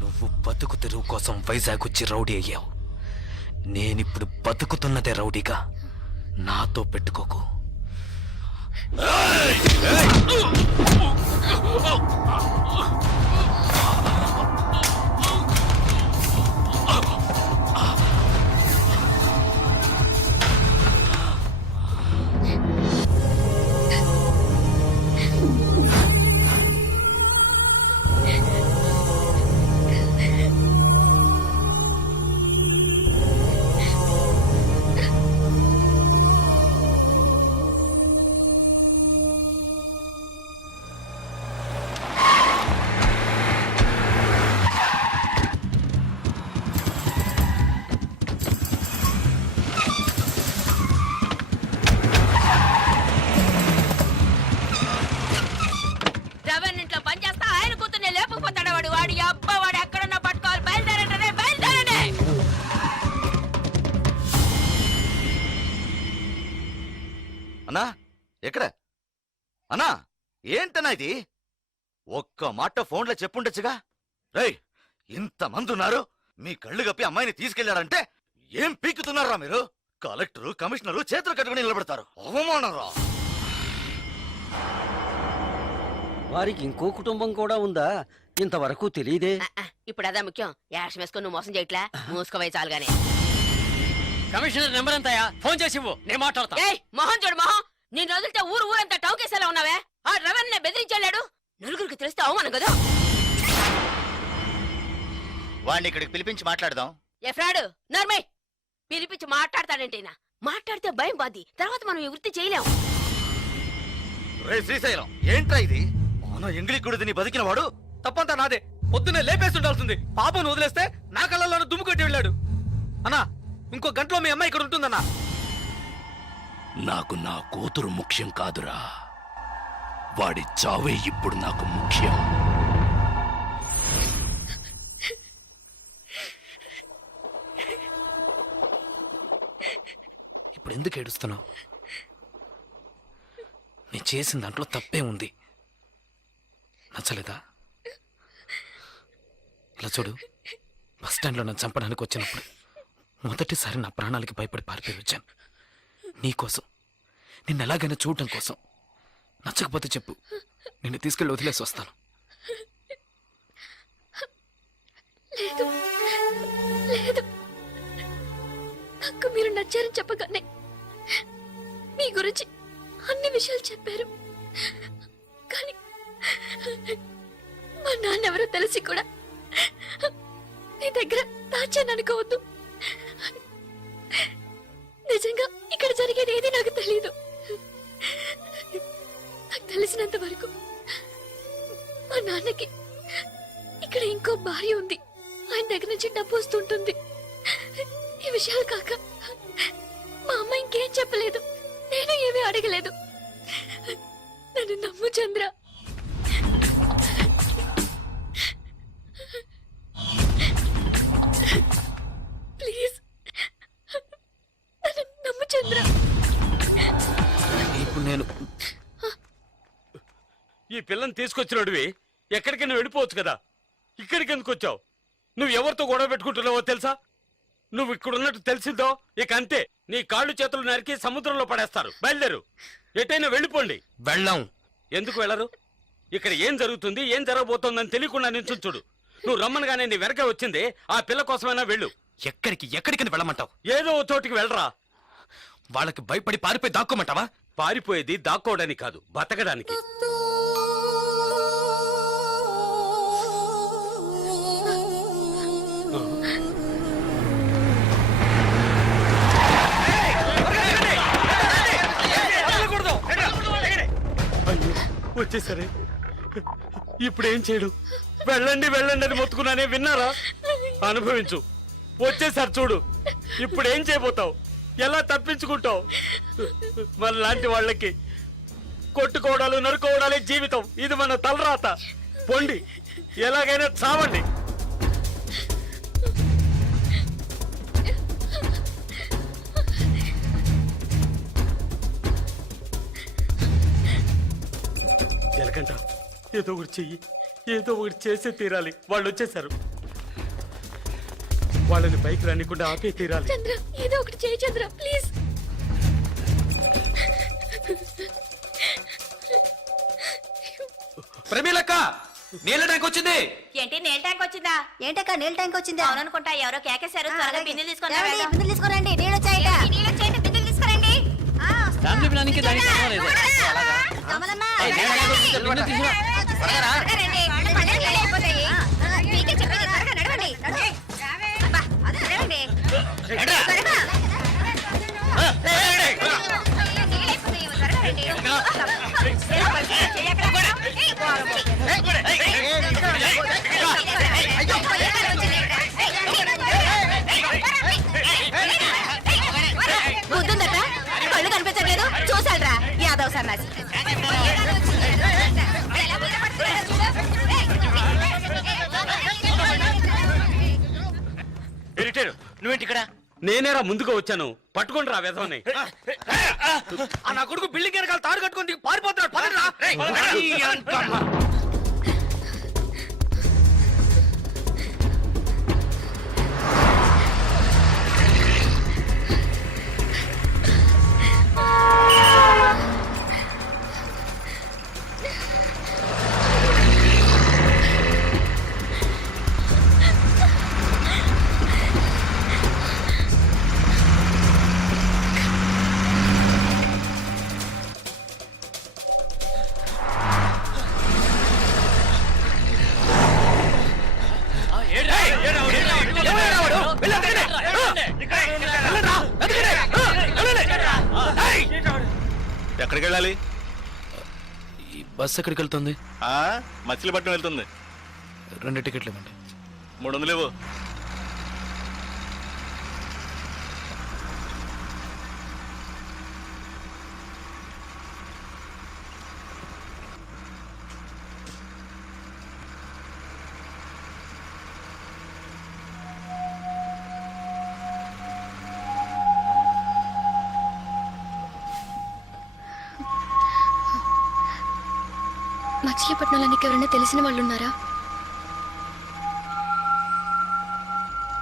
నువ్వు బతుకు తెరువు కోసం వైజాగ్ వచ్చి రౌడీ అయ్యావు. నేనిప్పుడు బతుకుతున్నదే రౌడీగా. నాతో పెట్టుకోకు. అన్నా ఎక్కడ అన్నా? ఏంటన్నా ఇది? ఒక్క మాట ఫోన్లో చెప్పుండొచ్చుగా. రేయ్, ఇంతమంది ఉన్నారు, మీ కళ్ళు కప్పి అమ్మాయిని తీసుకెళ్లాడంటే ఏం పీకుతున్నారా మీరు? కలెక్టరు కమిషనరు చేతులు కట్టుకుని నిలబడతారు. అవమానరా! వారికి ఇంకో కుటుంబం కూడా ఉందా? ఇంతవరకు తెలియదే. ఇప్పుడు అదా ముఖ్యం. యాక్షన్ వేసుకొని నువ్వు మోసం చేయట్లా. మూసుకోవే చాలుగానే. కమిషనర్ నెంబర్ ఎంతయా? ఫోన్ చేసి ఇవ్వు, నేను మాట్లాడతా. మొహం చూడు మొహం. నేను వదిలితే ఊరంతా టౌకేసేలా ఉన్నావే. ఆ డ్రైవర్ నే బెదిరించాడు. నలుగురికి తెలిస్తే అవమానం కదా. వాడిని ఇక్కడికి పిలిపించి మాట్లాడదాం. ఏ ఫ్రాడు నర్మయ్, పిలిపించి మాట్లాడతాడంటేనా? మాట్లాడితే భయం బాది. తర్వాత మనం ఈ వృత్తి చేయలేం. రే శ్రీశైలం, ఏంట్రా ఇది? మన ఎంగిలిక్కుడు నీ బతికిన వాడు తప్పంతా నాదే. పొద్దున్నే లేపేసి ఉండాల్సింది. పాపను వదిలేస్తే నా కళ్ళల్లోనూ దుమ్ము కొట్టి వెళ్ళాడు. అన్నా, ఇంకో గంటలో మీ అమ్మాయి ఇక్కడ ఉంటుందన్నా. నాకు నా కూతురు ముఖ్యం కాదురా, వాడి చావే ఇప్పుడు నాకు ముఖ్యం. ఇప్పుడు ఎందుకు ఏడుస్తున్నావు? నేను చేసిన దాంట్లో తప్పే ఉంది. నచ్చలేదా? ఇలా చూడు, బస్ స్టాండ్లో నన్ను చంపడానికి వచ్చినప్పుడు మొదటిసారి నా ప్రాణాలకి భయపడి పారిపోయి వచ్చాను. నీకోసం, నిన్ను ఎలాగైనా చూడటం కోసం. నచ్చకపోతే చెప్పు, నిన్ను తీసుకెళ్ళి వదిలేసి వస్తాను. లేదు లేదు, నాకు మీరు నచ్చారని చెప్పగానే మీ గురించి అన్ని విషయాలు చెప్పారు. కానీ మా నాన్నెవరో తెలిసి కూడా నీ దగ్గర దాచాను అనుకోవద్దు. నిజంగా ఇక్కడ జరిగేది ఏది నాకు తెలీదు. నాకు తెలిసినంత వరకు మా నాన్నకి ఇక్కడ ఇంకో భార్య ఉంది. ఆయన దగ్గర నుంచి డబ్బు వస్తుంటుంది. ఈ విషయాలు కాక మా అమ్మ ఇంకేం చెప్పలేదు. నేను ఏమీ అడగలేదు. నన్ను నమ్ము చంద్ర. ప్లీజ్ నన్ను నమ్ము చంద్ర. ఇప్పుడు నేను ఈ పిల్లని తీసుకొచ్చినోడివి ఎక్కడికైనా వెళ్ళిపోవచ్చు కదా. ఇక్కడికి ఎందుకు వచ్చావు? నువ్వు ఎవరితో గొడవ పెట్టుకుంటున్నావో తెలుసా? నువ్వు ఇక్కడున్నట్టు తెలిసిందో ఇక అంతే, నీ కాళ్ళు చేతులు నరికి సముద్రంలో పడేస్తారు. బయలుదేరు, ఎటైనా వెళ్ళిపోండి. వెళ్ళాం. ఎందుకు వెళ్ళరు? ఇక్కడ ఏం జరుగుతుంది, ఏం జరగబోతోందని తెలియకుండా నిల్చుంచుడు. నువ్వు రమ్మనగానే నీ వెనక వచ్చింది ఆ పిల్ల కోసమైనా వెళ్ళు. ఎక్కడికి వెళ్ళమంటావు? ఏదో ఓ చోటికి వెళ్ళరా. వాళ్ళకి భయపడి పారిపోయి దాక్కోమంటావా? పారిపోయేది దాక్కోవడానికి కాదు, బతకడానికి. వచ్చేసరే, ఇప్పుడేం చేయడు? వెళ్ళండి వెళ్ళండి అని మొత్తుకున్నానే, విన్నారా? అనుభవించు. వచ్చేసారి చూడు, ఇప్పుడేం చేయబోతావు? ఎలా తప్పించుకుంటావు? మన లాంటి వాళ్ళకి కొట్టుకోవడాలు నరుకోవడాలే జీవితం. ఇది మన తలరాత. పొండి, ఎలాగైనా చావండి. జలకంట, ఏదో ఒకటి చెయ్యి, ఏదో ఒకటి చేసే తీరాలి. వాళ్ళు వచ్చేసారు. వాళ్ళని పైకి రానికుండా ఆపే తీరాలి. చంద్ర ఏదో ఒకటి చేయి చంద్ర ప్లీజ్. ప్రమీలక్క నీళ్ళ ట్యాంక్ వచ్చింది. ఏంటి నీళ్ళ ట్యాంక్ వచ్చిందా? ఏంటక్క నీళ్ళ ట్యాంక్ వచ్చింది? అవుననుకుంటా, ఎవరో కేకేశారు. త్వరగా బిందెలు తీసుకొని రా. ఏమండి, బిందెలు తీసుకురండి, నీళ్ళు వచ్చాయట. బిందెలు తీసుకురండి. ఫ్యామిలీ ప్లానింగ్ కి దానికి సంబంధం లేదు. కమలమ్మ, త్వరగా రండి. పన్నెండు నీళ్ళు అయిపోతాయి. మీకే చెప్పేది, త్వరగా నడవండి. అబ్బా, నడవండి. త్వరగా. నీళ్ళు అయిపోతాయి, త్వరగా రండి. చెయ్యి ఎక్కడ? బుద్ధుందట, కళ్ళు కనిపించట్లేదు. చూసాడ్రా యాదవ్ సన్నాసి. నువ్వేంటి ఇక్కడ? నేనేరా ముందుగా వచ్చాను. పట్టుకొని రా వెధవని. నా కొడుకు బిల్డింగ్ వెనకాల తాడు కట్టుకొని పారిపోతున్నాడు. పదండ్రా. ఎక్కడికి వెళ్ళాలి? ఈ బస్ ఎక్కడికి వెళ్తుంది? మచిలీపట్నం వెళ్తుంది. 2 టికెట్లు ఇవ్వండి. 300 ఇవ్వు. మచిలీపట్నంలో నీకు ఎవరైనా తెలిసిన వాళ్ళు ఉన్నారా?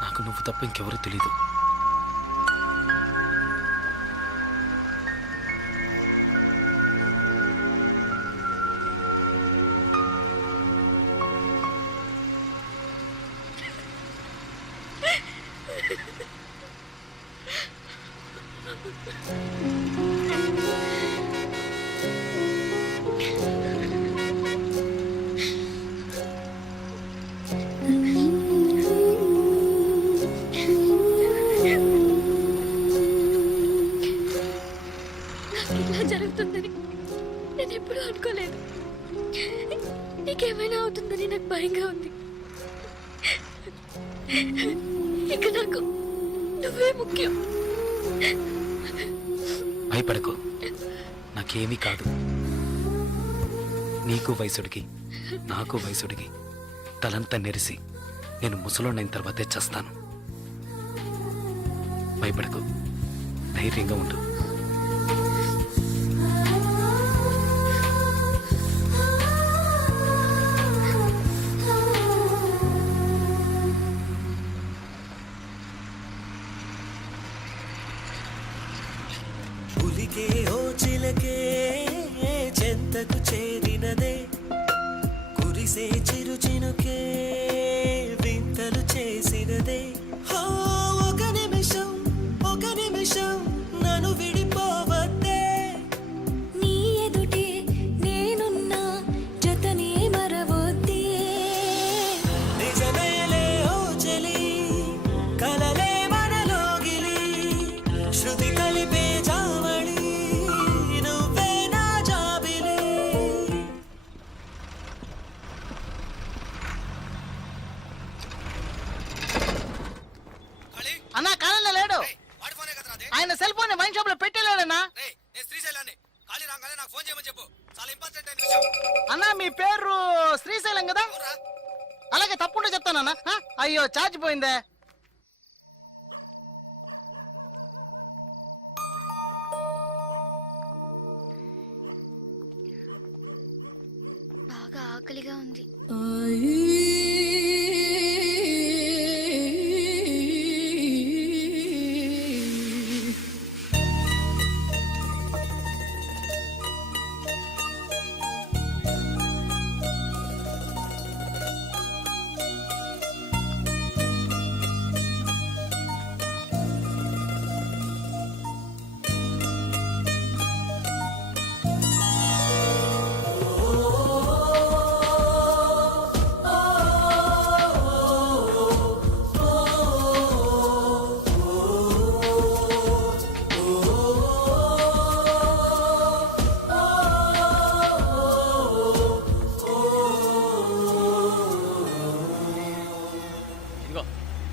నాకు నువ్వు తప్ప ఇంకెవరూ తెలీదు. ఇలా జరుగుతుందని నేను ఎప్పుడూ అనుకోలేదు. నీకేమైనా అవుతుందని నాకు భయంగా ఉంది. ఇక నాకు నువ్వే ముఖ్యం. భయపడకు, నాకేమీ కాదు. నీకు వయసుడికి నాకు వయసుడికి తలంతా నెరిసి నేను ముసలోనైన తర్వాతే చేస్తాను. భయపడకు, ధైర్యంగా ఉండు. పులికే ఓ చిలకే చెంతకు చేరినదే, కురిసే చిరు చినుకే వింతలు చేసినదే. ఒక నిమిషం నన్ను విడిపోవద్దే. నీ ఎదుటే నేనున్నా జతనే మరవొద్దే. నిజమేలే ఓ చెలి, కలలే మనలోగిలి, శృతి కలిపే జావళి, నువ్వే నా జాబిలి. అన్నా కాలంలో లేడు. ఆయన సెల్ ఫోన్ వైన్ షాప్ లో పెట్టలేడన్నా. అన్నా మీ పేరు శ్రీశైలం కదా? అలాగే తప్పకుండా చెప్తానన్నా. అయ్యో ఛార్జ్ పోయిందే. బాగా ఆకలిగా ఉంది.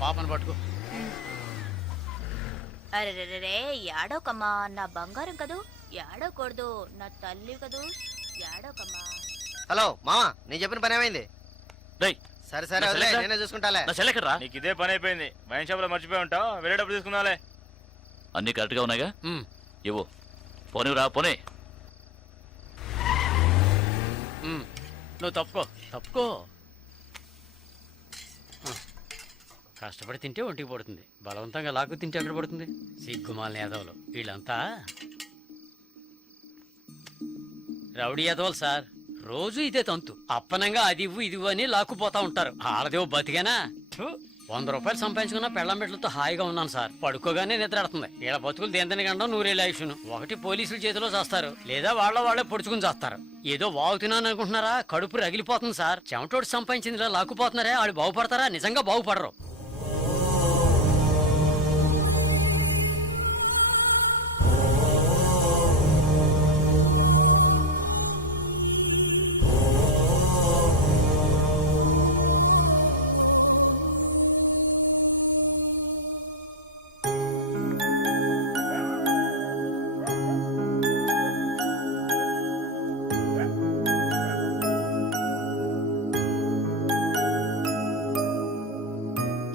పాపను పట్టుకో. అరే యాడోకమ్మా, నా బంగారం కదూ, యాడోకూడదు, నా తల్లి కదూ, యాడోకమ్మా. హలో మామా, నేను చెప్పిన పని ఏమైంది? రేయ్ సరే సరే నా వదిలే, సెలెక్టర్? నేనే చూసుకుంటాలే. నా సెలెక్టర్ రా. నీకు ఇదే పని అయిపోయింది. వైన్ షాప్ లో మర్చిపోయి ఉంటావు, వేరే డబ్బులు తీసుకున్నాలే. అన్ని కరెక్ట్ గా ఉన్నాయిగా? ఇవ్వు. పోనివ్వురా, పోనీ. నువ్వు తప్పుకో కష్టపడి తింటే ఒంటికి పడుతుంది, బలవంతంగా లాక్కు తింటే ఎక్కడ పడుతుంది? సిగ్గుమాలిన యాదవులు వీళ్ళంతా రౌడీ యాదవులు సార్. రోజు ఇదే తంతు, అప్పనంగా అది ఇవ్వు ఇది ఇవ్వు అని లాక్కుపోతా ఉంటారు. ఆడదేవో బతికేనా? 100 రూపాయలు సంపాదించుకున్న పెళ్ళం బిడ్డలతో హాయిగా ఉన్నాను సార్. పడుకోగానే నిద్ర ఆడుతుంది. వీళ్ళ బతుకులు దేంతని గండం 100 ఆయుష్ను. ఒకటి పోలీసుల చేతిలో చేస్తారు, లేదా వాళ్ళే పొడుచుకుని చేస్తారు. ఏదో వాగుతున్నాను అనుకుంటున్నారా? కడుపు రగిలిపోతుంది సార్. చెమటోడు సంపాదించిందిలా లాక్కుపోతున్నారే, వాళ్ళు బాగుపడతారా? నిజంగా బాగుపడరు.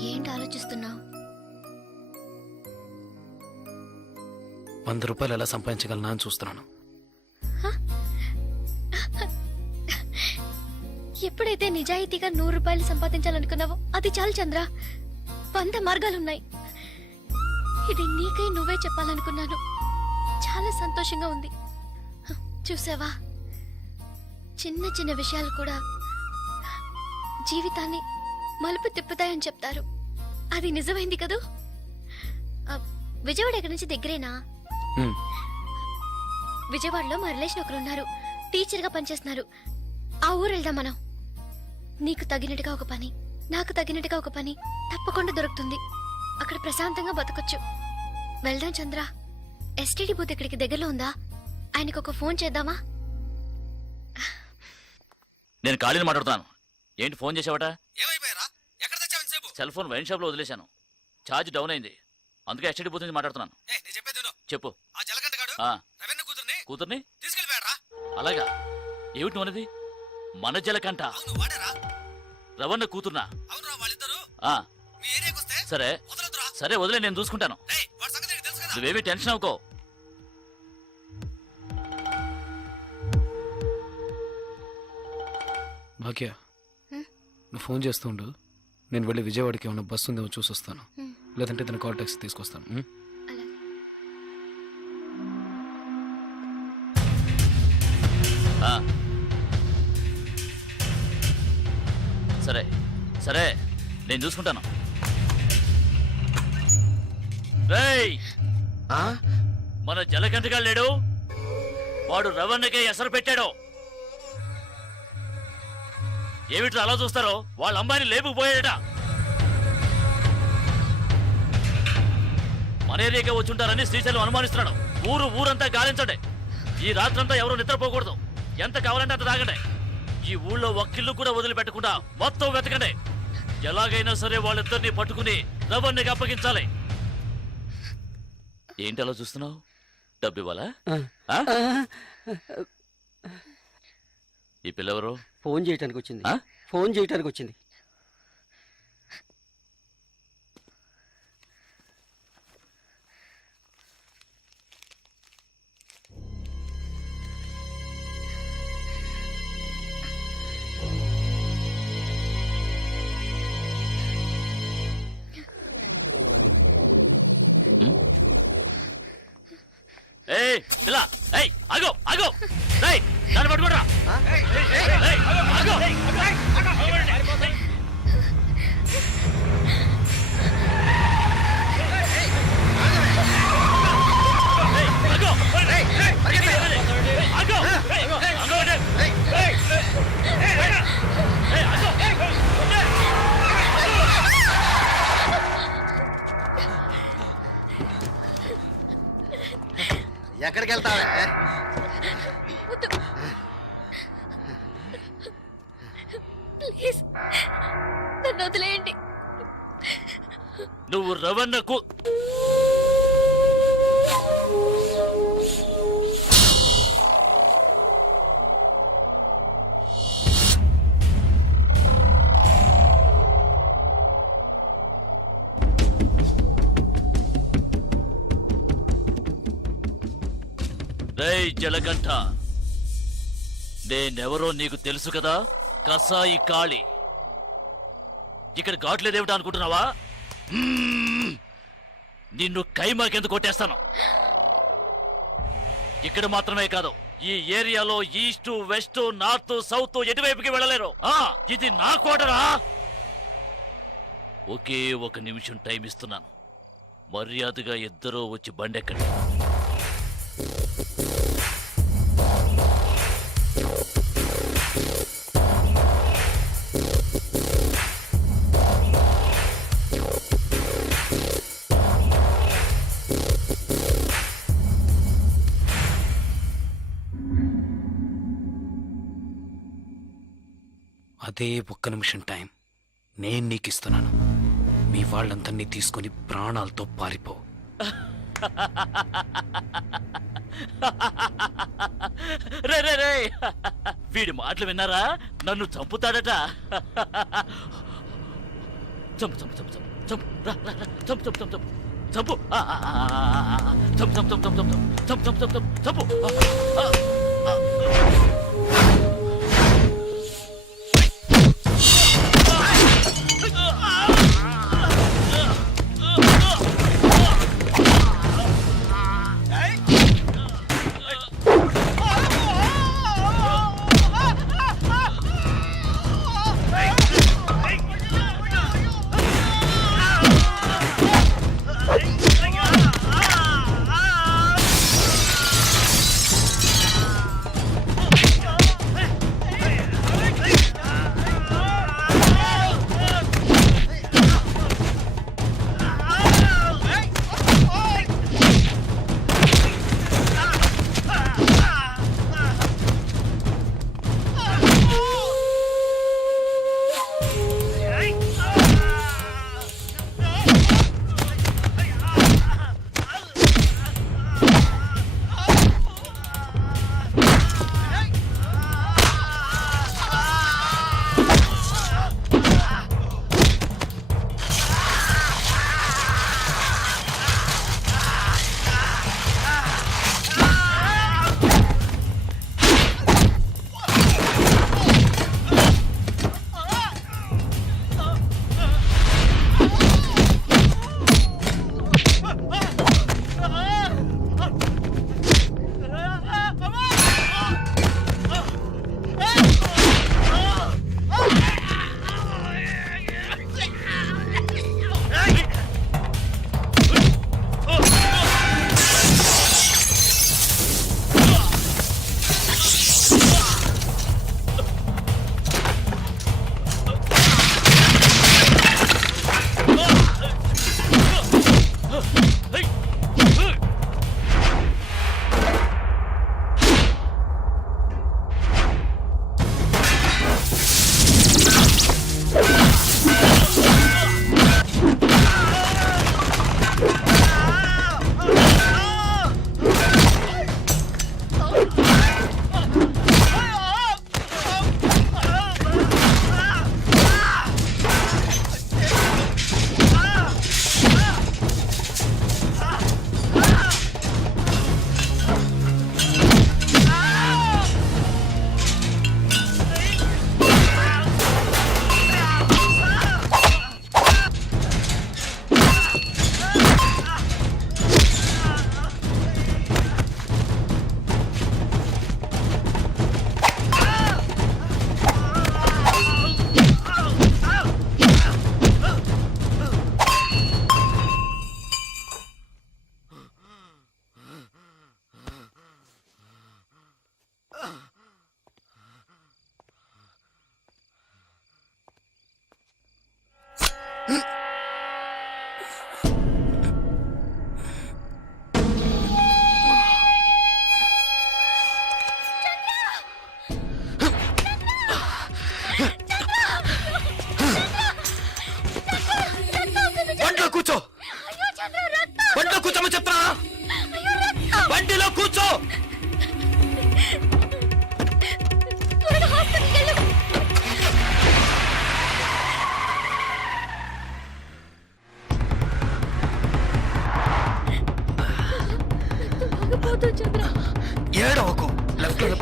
ఏంటి ఆలోచిస్తున్నావు? 100 రూపాయలు ఎలా సంపాదించగలనా అని చూస్తున్నాను. ఎప్పుడైతే నిజాయితీగా 100 రూపాయలు సంపాదించాలనుకున్నావో అది చాలు చంద్ర. 100 మార్గాలున్నాయి. ఇది నీకై నువ్వే చెప్పాలనుకున్నాను. చాలా సంతోషంగా ఉంది. చూసావా, చిన్న చిన్న విషయాలు కూడా జీవితాన్ని మలుపు తిప్పుతాయని చెప్తారు. అది నిజమైంది కదూ. విజయవాడ ఎక్కడి నుంచి దగ్గరేనా? ఉమ్, విజయవాడలో మా రిలేషన్ ఒకరు ఉన్నారు, టీచర్ గా పనిచేస్తున్నారు. ఆ ఊరు వెళ్దాం మనం. నీకు తగినట్టుగా ఒక పని, నాకు తగినట్టుగా ఒక పని తప్పకుండా దొరుకుతుంది. అక్కడ ప్రశాంతంగా బతకొచ్చు. వెళ్దాం చంద్ర. ఎస్టీడీ బూత్ ఇక్కడికి దగ్గరలో ఉందా? ఆయనకు ఒక ఫోన్ చేద్దామా? నేను ఖాళీని మాట్లాడుతాను. ఏంటి ఫోన్ చేసావట? ఏమైపోయారా? ఎక్కడ తెచ్చావు సేపు? సెల్ ఫోన్ వైన్ షాప్ లో వదిలేశాను. ఛార్జ్ డౌన్ అయింది, అందుకే ఎస్టీడీ బూత్ నుంచి మాట్లాడుతున్నాను. నేను చెప్పేది విను. చెప్పు. ఆ జలగంట గాడు ఆ, రవీంద్ర కూతుర్ని తీసుకెళ్ళిపోయారా? అలాగా? ఏమిటి నువ్వన్నది? మన జలకంట అవును వాడేరా? రవణ కూతుర్నా? అవునురా, వాళ్ళిద్దరు ఆ, మీ ఏరియాకి వస్తే సరే వదలొద్దురా. సరే వదిలే, నేను చూసుకుంటాను. ఏయ్, వాడి సంగతి నీకు తెలుసు కదా. నువ్వేమీ టెన్షన్ అవ్వకో. భాగ్య, నువ్వు ఫోన్ చేస్తూ ఉండు. నేను వెళ్ళి విజయవాడకి ఏమన్నా బస్సు ఉందేమో చూసి వస్తాను. లేదంటే తన కాల్ టాక్సీ తీసుకొస్తాను. అలాగే. ఆ, సరే సరే, నేను చూసుకుంటాను. రేయ్, మన జలకంటగా లేడు, వాడు రవణకే ఎసరు పెట్టాడు. ఏమిట్రా అలా చూస్తారో? వాళ్ళ అమ్మాయిని లేపుకుపోయాడట. మన ఏరియాకే వచ్చుంటారని శ్రీశైలం అనుమానిస్తున్నాడు. ఊరంతా గాలించండి. ఈ రాత్రంతా ఎవరు నిద్రపోకూడదు. ఎంత కావాలంటే అంత తాగండి. ఈ ఊళ్ళో ఒక్కిల్లు కూడా వదిలిపెట్టకుండా మొత్తం వెతకండి. ఎలాగైనా సరే వాళ్ళిద్దరిని పట్టుకుని రవణ్ణికి అప్పగించాలి. ఏంటి అలా చూస్తున్నావు? డబ్బు ఇవ్వాలా? ఈ పిల్లెవరు? ఫోన్ చేయడానికి వచ్చింది. ఆ? ఫోన్ చేయడానికి వచ్చింది. ఏయ్ పిల్ల, ఏయ్ ఆగో ఆగో, ఏయ్ దాన్ని పట్టుకోరా. ఆగో, ఎక్కడికి వెళ్తావే? ప్లీజ్ నన్ను వదిలేయండి. నువ్వు రవణకు రేయ్ జలగంట, నేనెవరో నీకు తెలుసు కదా? కసాయి కాళి. ఇక్కడ ఘాట్లేదేమిటా అనుకుంటున్నావా? నిన్ను కైమాకెందుకు కొట్టేస్తాను. ఇక్కడ మాత్రమే కాదు, ఈ ఏరియాలో ఈస్ట్ వెస్ట్ నార్త్ సౌత్ ఎటువైపుకి వెళ్ళలేరు. ఇది నా కోటరా. ఒకే 1 నిమిషం టైం ఇస్తున్నాను. మర్యాదగా ఇద్దరూ వచ్చి బండెక్కండి. అదే 1 నిమిషం టైం నేను నీకు ఇస్తున్నాను. మీ వాళ్ళందరినీ తీసుకుని ప్రాణాలతో పారిపో. రే రే రే, వీడి మాటలు విన్నారా? నన్ను చంపుతాడట. చంపు చంపు చంపు చంపు చంపు రా, రా, రా. చంపు చంపు చంపు చంపు చంపు చంపు చంపు చంపు చంపు చంపు చంపు చంపు చంపు.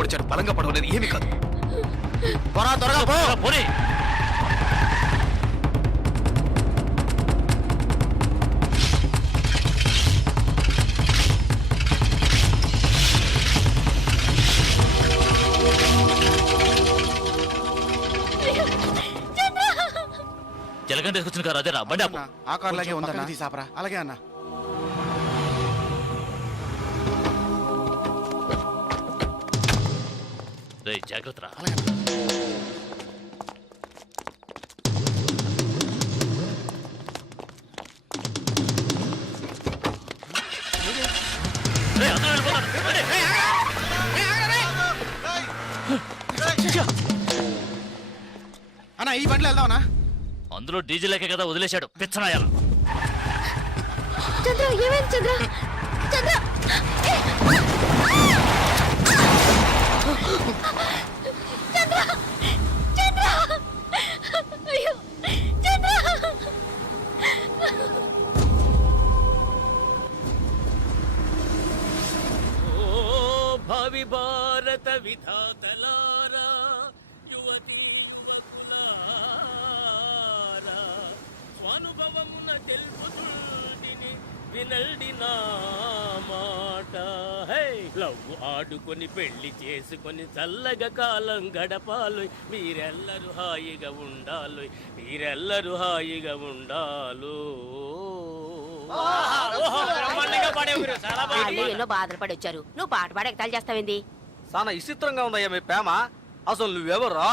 వచ్చాడు, బలంగా పడవలేదు, ఏమీ కాదు. త్వరగా పో. పోనీ జలగంట తీసుకొచ్చిన కారు అదేరా, బండి ఆపు. ఆ కార్లాగే ఉందన్నా తీసాపరా. అలాగే అన్న. రేయ్, జాగ్రత్త రా. రేయ్, అందరూ వెళ్ళిపోతారు. రండి. అన్న ఈ బండిలో వెళ్దామన్నా. అందులో డీజిల్ లేకే కదా వదిలేశాడు పిచ్చనాయాల. చంద్ర ఏమైంది చంద్ర? చంద్ర చంద్ర చంద్ర అయ్యో చంద్ర ఓ భావి భారత విధాతలారా, యువతి యువకులారా, స్వానుభవమున తెలుపుతుంటిని వినల్డి నా మాట. హే, లవ్ ఆడుకొని పెళ్లి చేసుకొని చల్లగా కాలం గడపాలి, మీరెల్లరూ హాయిగా ఉండాలి, మీరెల్లరూ హాయిగా ఉండాలు. ఎన్నో బాధలు పడి వచ్చారు, నువ్వు పాట పాడి ఎగతాళి చేస్తావేంది? చాలా విచిత్రంగా ఉందయ్యా మీ ప్రేమ. అసలు నువ్వెవరో,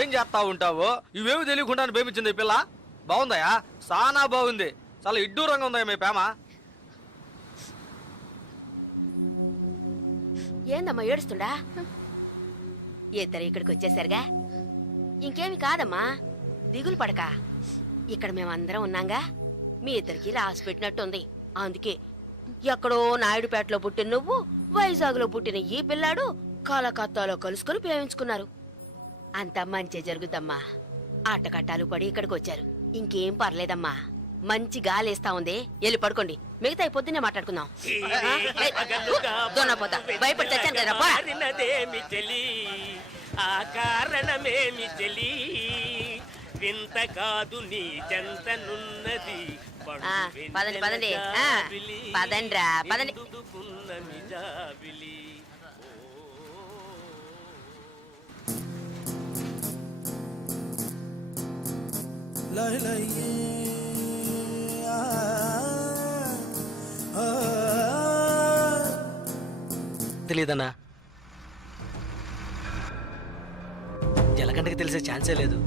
ఏం చేస్తా ఉంటావో ఇవేమి తెలియకుండా ప్రేమించింది ఈ పిల్ల. బాగుందయ్యా, చాలా బాగుంది. చాలా ఇడ్డూరంగా ఉందయ్యా మీ ప్రేమ. ఏందమ్మా ఏడుస్తుండా? ఇద్దరు ఇక్కడికి వచ్చేసరిగా ఇంకేమి కాదమ్మా, దిగులు పడక. ఇక్కడ మేమందరం ఉన్నాగా, మీ ఇద్దరికి రాసి పెట్టినట్టుంది. అందుకే ఎక్కడో నాయుడుపేటలో పుట్టిన నువ్వు, వైజాగ్లో పుట్టిన ఈ పిల్లాడు కలకత్తాలో కలుసుకొని ప్రేమించుకున్నారు. అంతా మంచి జరుగుతమ్మా. ఆటకట్టాలు పడి ఇక్కడికి వచ్చారు. ఇంకేం పర్లేదమ్మా, మంచి గాలేస్తా ఉంది. వెళ్ళి పడుకోండి, మిగతా పొద్దున్నే మాట్లాడుకుందాం. దొన్నపోతా భయపడి చచ్చాను కదా. మారినదేమి చెలి, ఆ కారణమేమి చెలి, వింత కాదు నీ చెంతనున్నది. పదండి పదండి పదండ్రా పదండి. తెలియదన్నా, జలగంటకి తెలిసే ఛాన్సే లేదు.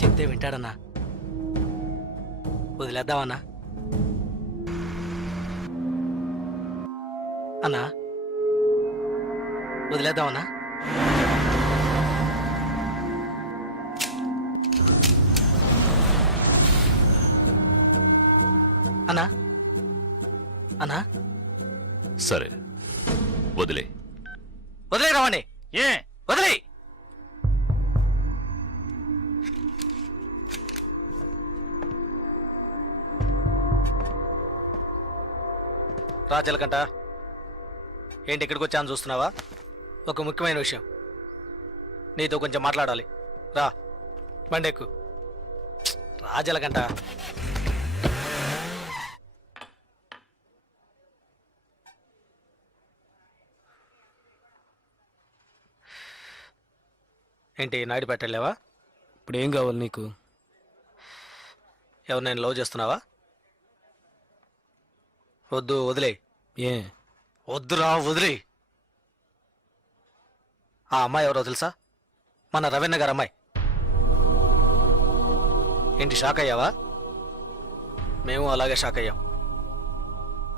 చెప్తే వింటాడన్నా. వదిలేద్దామన్నా. అన్నా వదిలేద్దామన్నా. అన్నా అన్నా సరే వదిలే. వదిలే రావండి. ఏ వదిలే. రాజలకంట, ఏంటి ఇక్కడికి వచ్చాను చూస్తున్నావా? ఒక ముఖ్యమైన విషయం నీతో కొంచెం మాట్లాడాలి. రా, బండెక్కు. రాజలకంట. ఏంటి నాయుడు పెట్టలేవా? ఇప్పుడు ఏం కావాలి నీకు? ఎవరు నేను లవ్ చేస్తున్నావా? వద్దు, వదిలే. ఏ వద్దురా, వదిలే. ఆ అమ్మాయి ఎవరో తెలుసా? మన రవీణ గారు అమ్మాయి. ఏంటి షాక్ అయ్యావా? మేము అలాగే షాక్ అయ్యాం.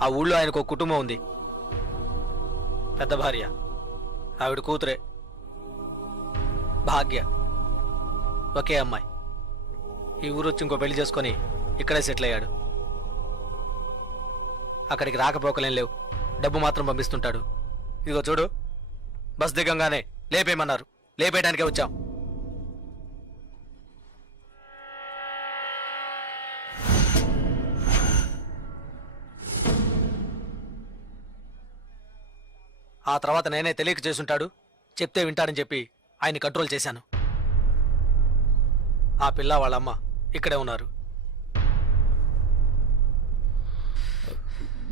ఆ ఊళ్ళో ఆయనకు ఒక కుటుంబం ఉంది, పెద్ద భార్య, ఆవిడ కూతురే భాగ్య, ఒకే అమ్మాయి. ఈ ఊరు వచ్చి ఇంకో పెళ్లి చేసుకొని ఇక్కడే సెటిల్ అయ్యాడు. అక్కడికి రాకపోకలేం లేవు, డబ్బు మాత్రం పంపిస్తుంటాడు. ఇదిగో చూడు, బస్ దిగంగానే లేపేయమన్నారు, లేపేయడానికే వచ్చాం. ఆ తర్వాత నేనే తెలియక చేసుంటాడు, చెప్తే వింటాడని చెప్పి ఆయన్ని కంట్రోల్ చేశాను. ఆ పిల్ల వాళ్ళమ్మ ఇక్కడే ఉన్నారు.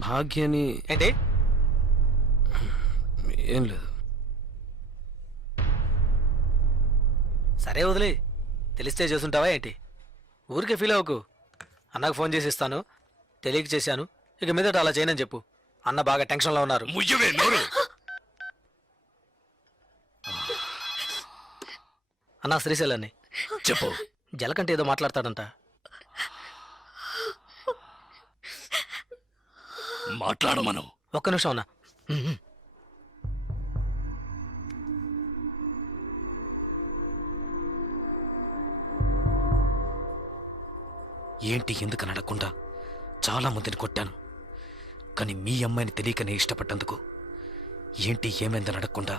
భాగ్యని ఏంటి? ఏం లేదు. సరే వదిలే, తెలిస్తే చేసుంటావా ఏంటి? ఊరికే ఫీల్ అవ్వకు. అన్నకు ఫోన్ చేసి ఇస్తాను, తెలియక చేశాను, ఇక మీదట అలా చేయనని చెప్పు. అన్న బాగా టెన్షన్లో ఉన్నారు. ముయ్యవే నోరు. అన్న శ్రీశైలాన్ని చెప్పు. జలకంటే ఏదో మాట్లాడతాడంట. మాట్లాడమను. ఒక్క నిమిషం అన్న. ఏంటి ఎందుకు అడగకుండా చాలా మందిని కొట్టాను, కానీ మీ అమ్మాయిని తెలియకనే ఇష్టపడ్డందుకు ఏంటి ఏమైందని అడగకుండా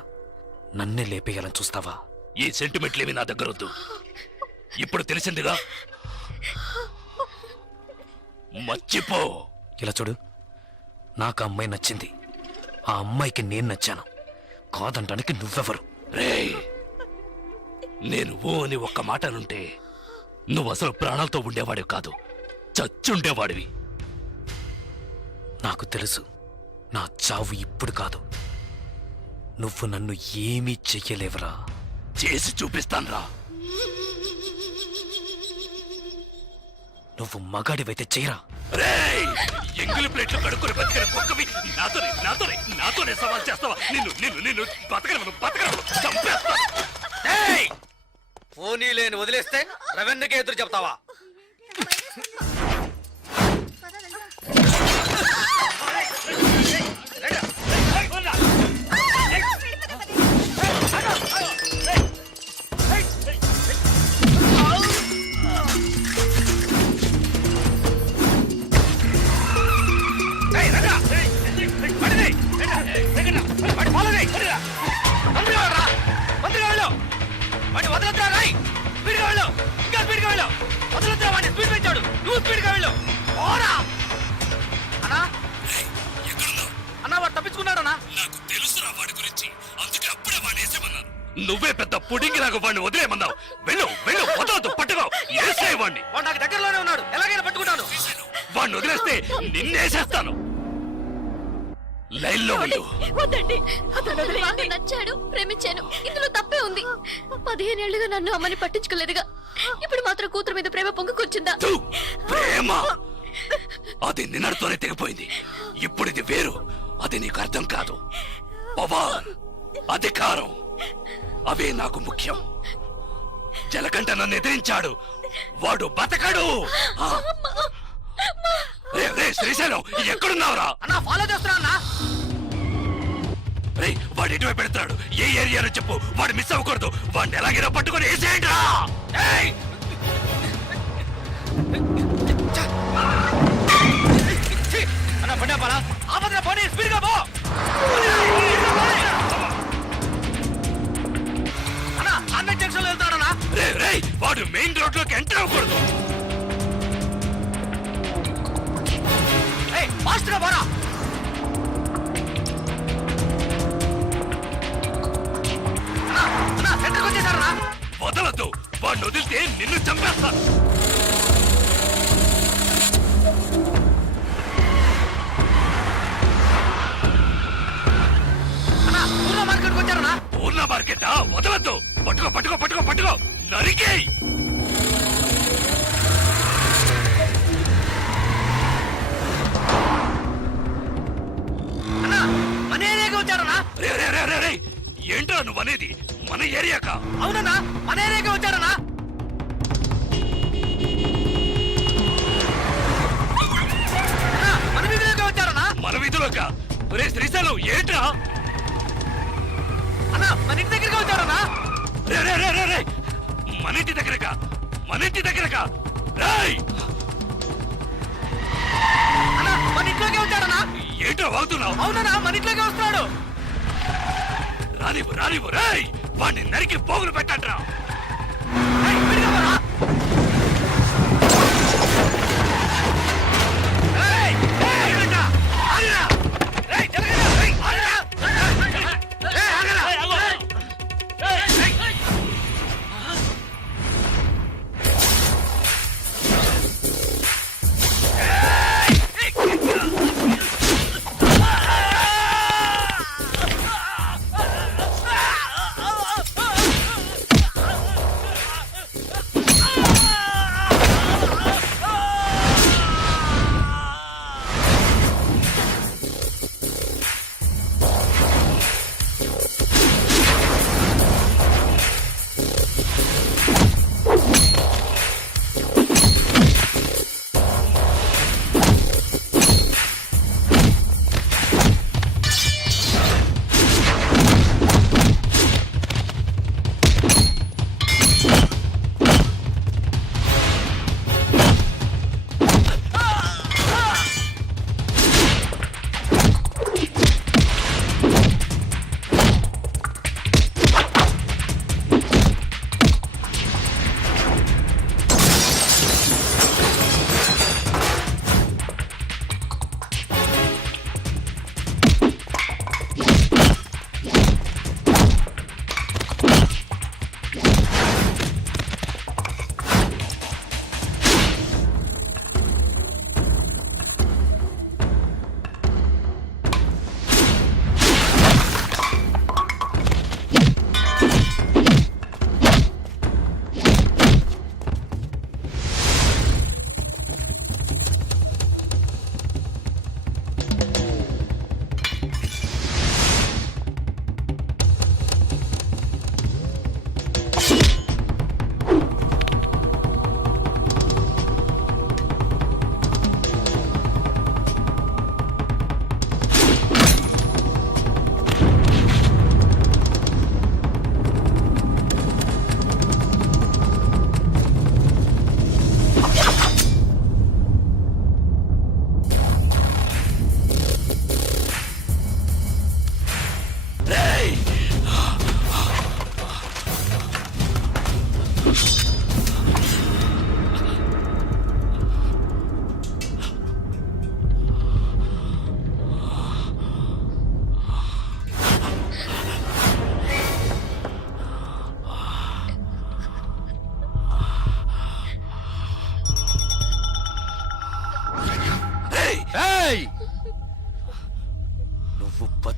నన్నే లేపేయాలని చూస్తావా? ఈ సెంటిమెంట్లేవి నా దగ్గర వద్దు. ఇప్పుడు తెలిసిందిగా, మర్చిపో. ఇలా చూడు, నాకు ఆ అమ్మాయి నచ్చింది, ఆ అమ్మాయికి నేను నచ్చాను. కాదంటానికి నువ్వెవరు? రేయ్, నేను ఓ అని ఒక్క మాట అనుంటే నువ్వు అసలు ప్రాణాలతో ఉండేవాడివి కాదు, చచ్చుండేవాడివి. నాకు తెలుసు, నా చావు ఇప్పుడు కాదు. నువ్వు నన్ను ఏమీ చెయ్యలేవరా. చేసి చూపిస్తాన్రా. నువ్వు మగాడివైతే చెయ్యరా. రేయ్, ఎంగిలి ప్లేట్లు కడుక్కొని బతికిన కుక్కవి నాతోనే సవాల్ చేస్తావా? నిన్ను బతకను చంపేస్తా. ఏయ్! పోనీ లేని వదిలేస్తే రెవెన్యూకే ఎదురు చెప్తావా? నువ్వే పెద్ద పుడింగి నాకు వాడిని వదిలేయమన్నావు. వెళ్ళు వదలదు, పట్టుకో, వేసేవాడిని. వాడు నాకు దగ్గరలోనే ఉన్నాడు, ఎలాగైనా పట్టుకుంటాను. వాడిని వదిలేస్తే నిన్నేసేస్తాను. లైన్లో ఉండు. వద్దండి, అతను నచ్చాడు, ప్రేమించాను, ఇందులో తప్పే ఉంది. 15 ఏళ్లుగా నన్ను అమ్మని పట్టించుకోలేదుగా, ఇప్పుడు మాత్రం కూతురు మీద ప్రేమ పొంగుకొచ్చిందా? తు, ప్రేమ అది నిన్నటితోనే తెగిపోయింది. ఇప్పుడు ఇది వేరు, అది నీకు అర్థం కాదు. పవర్, అధికారం, అవే నాకు ముఖ్యం. జలకంట నన్ను ఎదిరించాడు, వాడు బతకడు. శ్రీశైలం, ఎక్కడున్నావురా? అన్నా ఫాలో చేస్తున్నా. వాడు ఎటువైపు పెడతాడు, ఏ ఏరియాలో చెప్పు, వాడు మిస్ అవ్వకూడదు. వాడిని ఎలాగైనా పట్టుకొని వేసేయండి రా. అన్నా బండి ఆపాలా? ఆపదరా, పోనీ, స్పీడ్గా పో. అన్నా అన్న జంక్షన్ వెళ్తాడన్నా. వాడు మెయిన్ రోడ్ లోకి ఎంటర్ అవ్వకూడదు. ఫాస్ట్గా పోరా. అన్నా సెంటర్కి వచ్చేసారన్నా. వదలద్దు, వాడిని వదిలితే నిన్ను చంపేస్తాను. పూర్ణ మార్కెట్కి వచ్చారన్నా. పూర్ణ మార్కెటా? వదలద్దు, పట్టుకో, నరికేయ్. మన ఏరియాకి వచ్చారన్నా. ఏంట్రా నువ్వు అనేది? మన ఏరియాకా? అవునన్నా, మన ఏరియాకి వచ్చారన్నా. మన వీధిలోకి వచ్చారన్నా. మన వీధిలోకా? శ్రీశైలం, ఏంట్రా? అన్నా మన ఇంటి దగ్గరికి వచ్చారన్నా. మన ఇంటి దగ్గరకా? రేయ్, అన్నా మన ఇంట్లోకి వచ్చారన్నా. ఏంట్రా వాగుతున్నావు? అవునన్నా, మన ఇంట్లోకి వస్తున్నాడు. రానివ్వు. రేయ్, వాడిని నరికి పోగులు పెట్టండ్రా.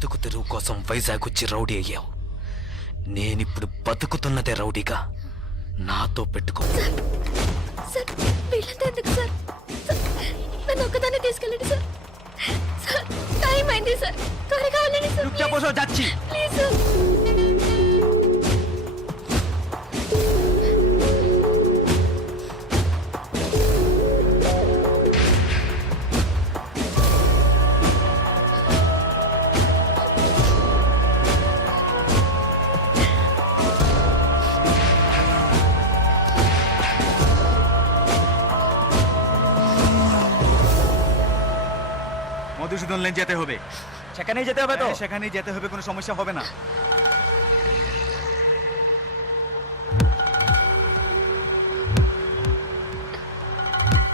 బతుకు తెరువు కోసం వైజాగ్ వచ్చి రౌడీ అయ్యావు. నేనిప్పుడు బతుకుతున్నదే రౌడీగా. నాతో పెట్టుకో. సార్ వీళ్ళంతా ఎందుకు సార్? సార్, నన్ను ఒక్కదాన్ని తీసుకెళ్ళండి సార్. సార్ టైం అయింది సార్, త్వరగా వెళ్ళండి సార్. যাচ্ছি ప్లీజ్ సార్. মধুসূদন লেন যেতে হবে। সেখানেই যেতে হবে তো? হ্যাঁ, সেখানেই যেতে হবে, কোনো সমস্যা হবে না।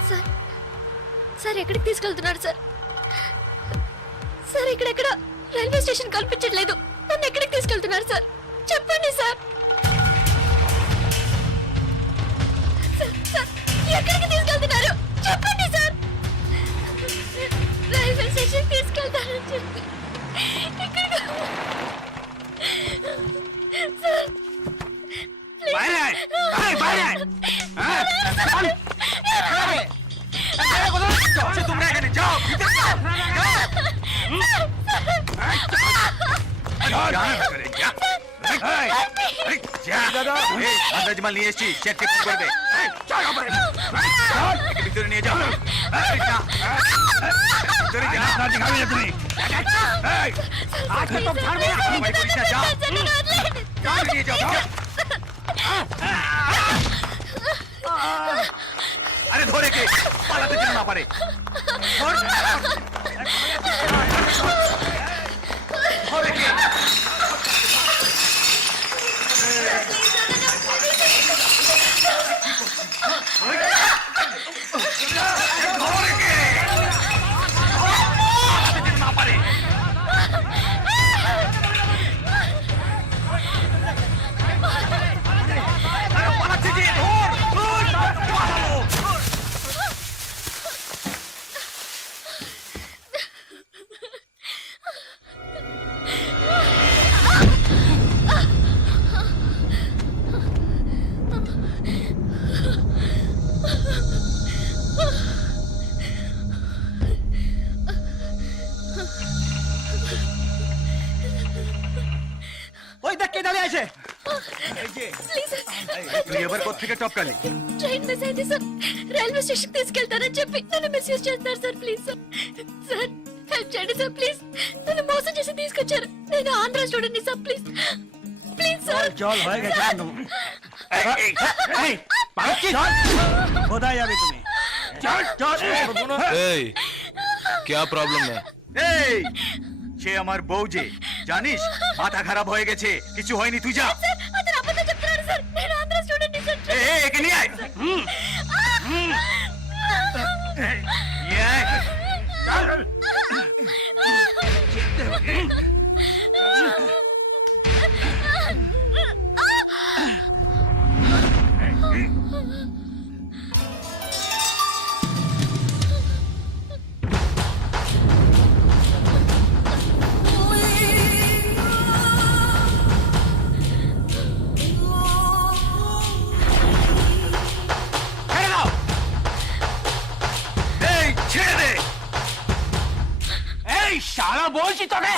సార్ సార్ ఎక్కడికి తీసుకెళ్తున్నారు సార్? సార్ ఇక్కడెక్కడ రైల్వే స్టేషన్ కల్పించట్లేదు. నన్ను ఎక్కడికి తీసుకెళ్తున్నారు సార్? చెప్పండి సార్. సార్, సార్, ఎక్కడికి తీసుకెళ్తున్నారు? చెప్పండి సార్. రైల్వే స్టేషన్ తీసుకెళ్తారని చెప్పి ఎక్కడికి- సార్ তোমরা এখানে যাও, ভিতরে যাও, মাল নিয়ে এসছি, চেক করবে। ভিতরে নিয়ে যাও, ভিতরে যাও, তুমি নিয়ে যাও। আরে ধরে কে পালাতে যেন না পারে। ধরে কে? ওই দেখ কে দাঁড়িয়ে আছে। Please sir. তুই এবার কোত্থেকে টপকালি? ట్రైన్ మిస్ అయింది సార్. రైల్వే స్టేషన్ తీసుకెళ్తారని చెప్పి నన్ను మిస్యూజ్ చేస్తారు sir. Please sir. Sir help చేయండి సార్ ప్లీజ్. నన్ను మోసం చేసి తీసుకొచ్చారు. నేను ఆంధ్ర స్టూడెంట్ ని సార్. Please please sir. চল হয়ে গেছে কিন্তু। এই পাচ্ছি কোথায় যাবে তুমি? চল চল। क्या प्रॉब्लम है? এই সে আমার বউ যে, জানিস মাথা খারাপ হয়ে গেছে, কিছু হয়নি, তুই যা। సార్ అతను అబద్ధం చెప్తున్నాడు సార్. నేను ఆంధ్ర స్టూడెంట్ ని సార్. একে নিয়ে আয়। নিয়ে আয়। চল। ছেড়ে দাও। এই ছেড়ে দে। এই শালা বলছি তোকে।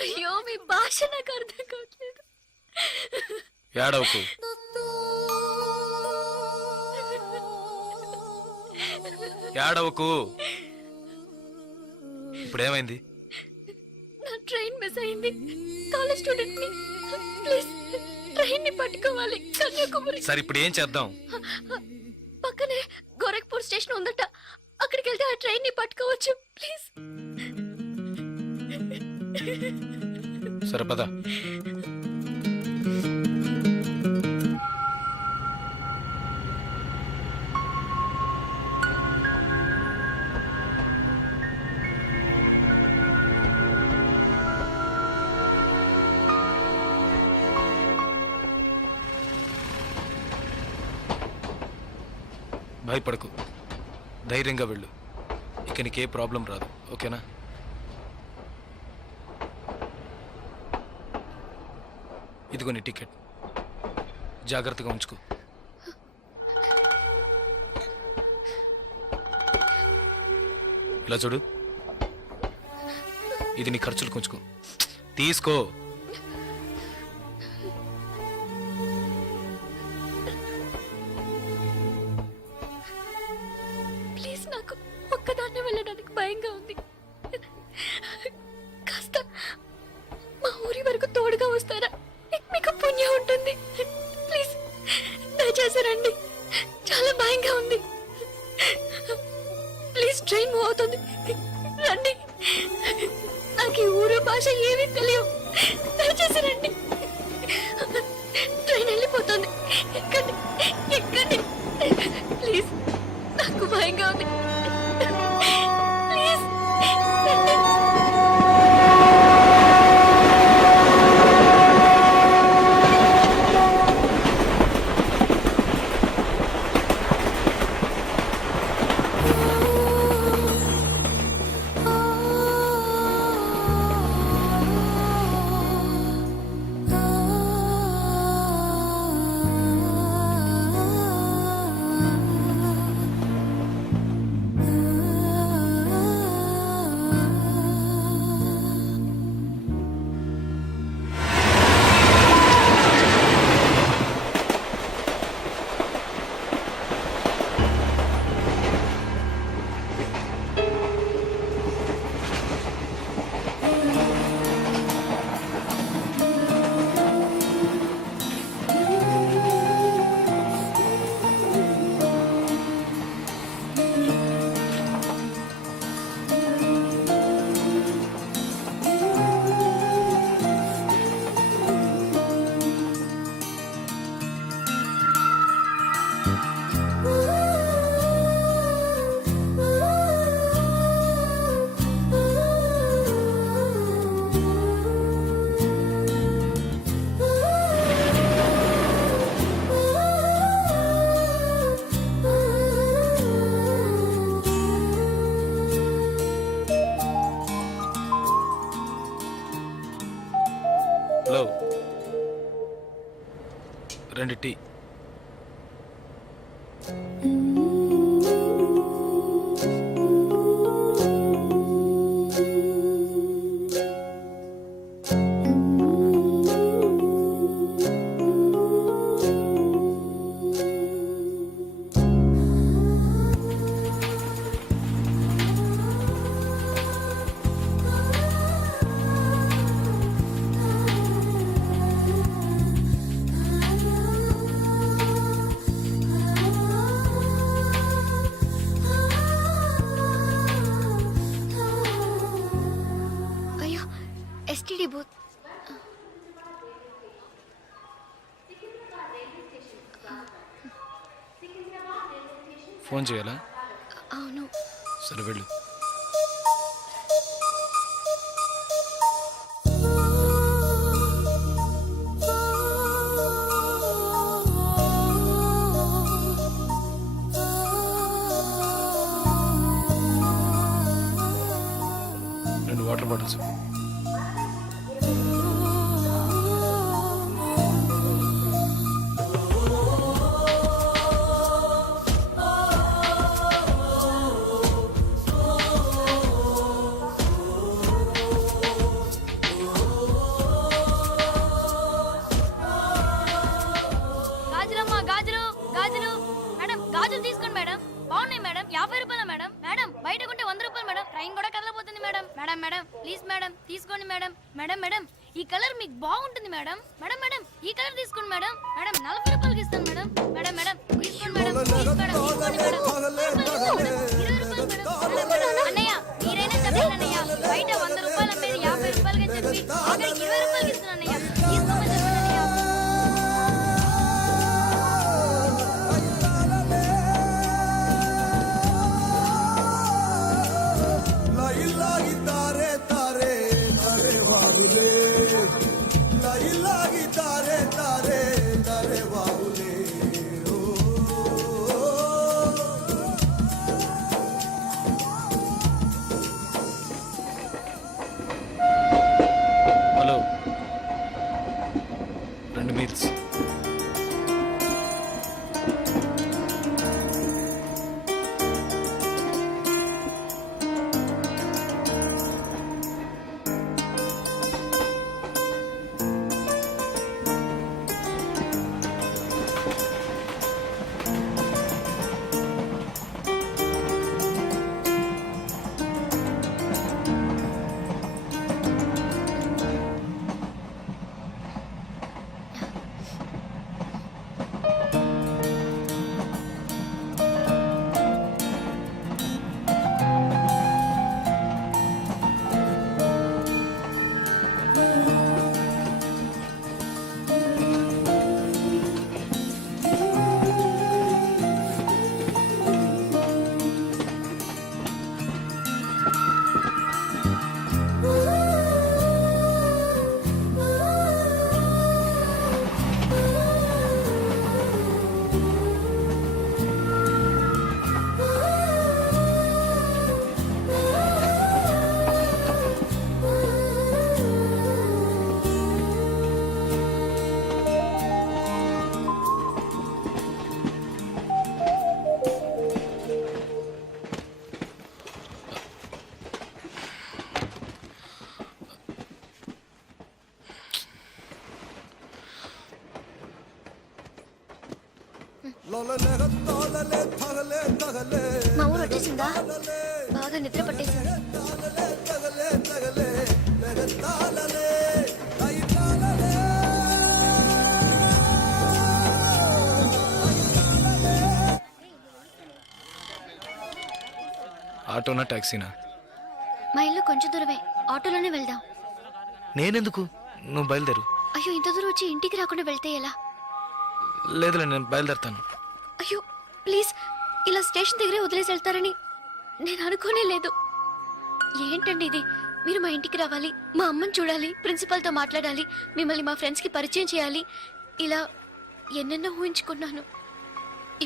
అయ్యో మీ భాష నాకు అర్థం కావట్లేదు. ఏడవకు. ఏడవకు. ఇప్పుడేమైంది? నా ట్రైన్ మిస్ అయింది. కాలేజ్ స్టూడెంట్ ని ప్లీజ్ ట్రైన్ ని పట్టుకోవాలి. కన్యాకుమారి. సరే ఇప్పుడు ఏం చేద్దాం? పక్కనే గోరఖ్పూర్ స్టేషన్ ఉందట. అక్కడికి వెళ్తే ఆ ట్రైన్ ని పట్టుకోవచ్చు. ప్లీజ్. సరే పద. భయపడకు, ధైర్యంగా వెళ్ళు. ఇక నీకే ప్రాబ్లం రాదు, ఓకేనా? ఇదిగో నీ టికెట్, జాగ్రత్తగా ఉంచుకో. ఇలా చూడు, ఇది నీ ఖర్చులు కొంచుకో. తీసుకో. ప్లీజ్, నాకు ఒక్కదాన్నే వెళ్ళడానికి భయంగా ఉంది. కాస్త మా ఊరి వరకు తోడుగా వస్తారా? మీకు పుణ్యం ఉంటుంది. ప్లీజ్ దయచేసి రండి. చాలా భయంగా ఉంది. ప్లీజ్, ట్రైన్ మూవ్ అవుతుంది. రండి. నాకు ఈ ఊరు భాష ఏమీ తెలియవు. దయచేసి రండి. ట్రైన్ వెళ్ళిపోతుంది. ఎక్కండి, ఎక్కండి. ప్లీజ్, నాకు భయంగా ఉంది. ప్లీజ్ రండి. Hello, 2 tea. అయ్యో, ఎస్టీడీ బూత్. ఫోన్ చేయాలా? అవును. సరే వెళ్ళు. Water bottles. Madam please madam తీసుకోండి మేడం మేడం మేడం ఈ కలర్ మీకు బాగుంటుంది మేడం మేడం మేడం ఈ కలర్ తీసుకోండి మేడం మేడం 40 రూపాయలకి ఇస్తాను మేడం మేడం మేడం తీసుకోండి మేడం ప్లీజ్ మేడం తీసుకోండి మేడం 20 రూపాయలు మేడం అన్నయ్య మీరైనా చెప్పండి అన్నయ్య బయట 100 రూపాయలు అమ్మేది 50 రూపాయలకి చెప్పి ఇక్కడ 20 రూపాయలకి ఇస్తాను అన్నయ్య తీసుకోమని చెప్పండి అన్నయ్య హలో 2 మీల్స్. మా ఊరు వచ్చేసిందా బాగా నిద్ర పట్టేసింది ఆటోనా టాక్సీనా? మా ఇల్లు కొంచెం దూరమే ఆటోలోనే వెళ్దాం. నేనెందుకు, నువ్వు బయలుదేరు. అయ్యో ఇంత దూరం వచ్చి ఇంటికి రాకుండా వెళ్తే ఎలా? లేదులే, నేను బయలుదేరుతాను. అయ్యో ప్లీజ్ ఇలా స్టేషన్ దగ్గరే వదిలేసి వెళ్తారని నేను అనుకోనే లేదు. ఏంటండి ఇది? మీరు మా ఇంటికి రావాలి, మా అమ్మని చూడాలి, ప్రిన్సిపల్తో మాట్లాడాలి, మిమ్మల్ని మా ఫ్రెండ్స్కి పరిచయం చేయాలి, ఇలా ఎన్నెన్నో ఊహించుకున్నాను.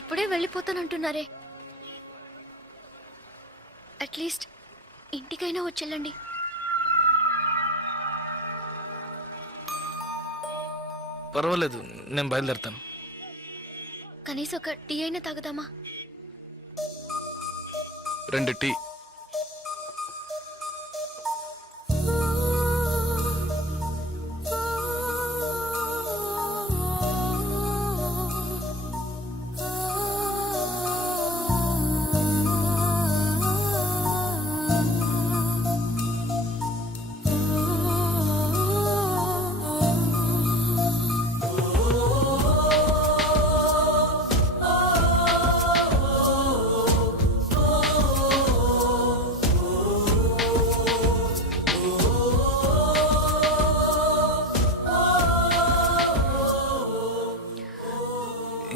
ఇప్పుడే వెళ్ళిపోతానంటున్నారే. అట్లీస్ట్ ఇంటికైనా వచ్చేళ్ళండి. పర్వాలేదు, నేను బయలుదేరుతాను. కనీసం ఒక టీ అయినా తాగుదామా? 2 టీ.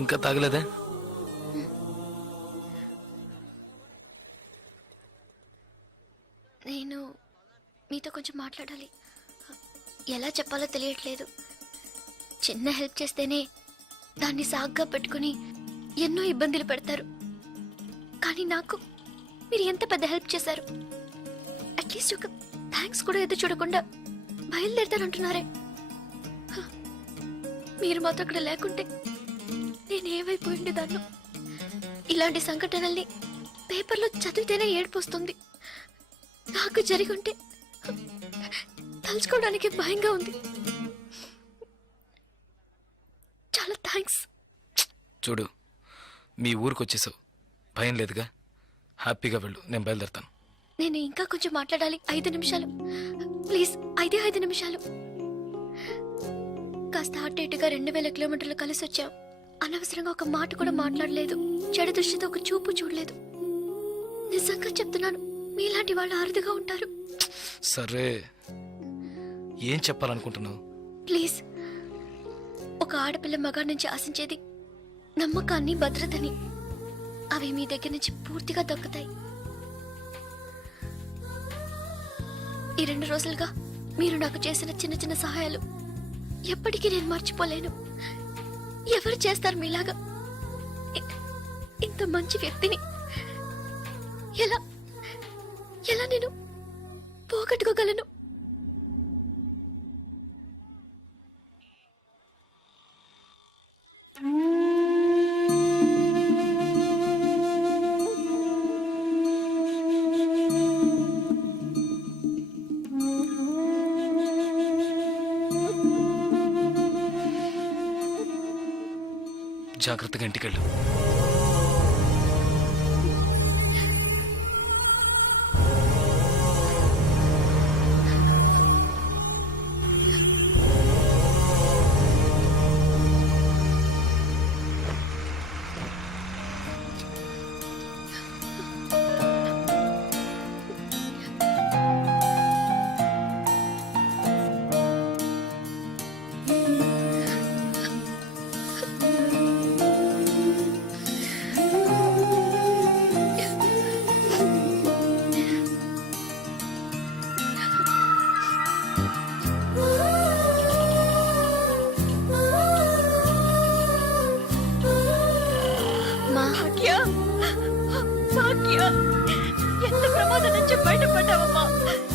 ఇంకా తాగలేదే? నేను మీతో కొంచెం మాట్లాడాలి. ఎలా చెప్పాలో తెలియట్లేదు. చిన్న హెల్ప్ చేస్తేనే దాన్ని సాగ్గా పెట్టుకుని ఎన్నో ఇబ్బందులు పెడతారు. కానీ నాకు మీరు ఎంత పెద్ద హెల్ప్ చేశారు. అట్లీస్ట్ ఒక థ్యాంక్స్ కూడా ఎదురు చూడకుండా బయలుదేరుతానంటున్నారే. మీరు మాత్రం అక్కడ లేకుంటే నేను ఏమైపోయి ఉండేదాన్ని. ఇలాంటి సంఘటనల్ని పేపర్లో చదివితేనే ఏడుపొస్తుంది. నాకు జరిగి ఉంటే తలుచుకోవడానికి భయంగా ఉంది. చాలా థ్యాంక్స్. చూడు, మీ ఊరికి వచ్చేసావు, భయం లేదుగా. హ్యాపీగా వెళ్ళు, నేను బయలుదేరుతాను. నేను ఇంకా కొంచెం మాట్లాడాలి. 5 నిమిషాలు ప్లీజ్. 5 నిమిషాలు. కాస్త అటు ఇటుగా 2000 కిలోమీటర్లు కలిసి వచ్చాం. అనవసరంగా ఒక మాట కూడా మాట్లాడలేదు. చెడు దృష్టితో ఒక చూపు చూడలేదు. నిజంగా చెప్తున్నాను, మీలాంటి వాళ్ళు అరుదుగా ఉంటారు. సరే, ఏం చెప్పాలనుకుంటున్నావు? ప్లీజ్. ఒక ఆడపిల్ల మగాడి నుంచి ఆశించేది నమ్మకాన్ని, భద్రతని. అవి మీ దగ్గర నుంచి పూర్తిగా దక్కుతాయి. ఈ 2 రోజులుగా మీరు నాకు చేసిన చిన్న చిన్న సహాయాలు ఎప్పటికీ నేను మర్చిపోలేను. ఎవరు చేస్తారు మీలాగా? ఇంత మంచి వ్యక్తిని ఎలా ఎలా నేను పోగొట్టుకోగలను? జాగ్రత్తగా ఇంటికెళ్ళు. ఎంత ప్రమాదం నుంచి బయటపడ్డావమ్మా?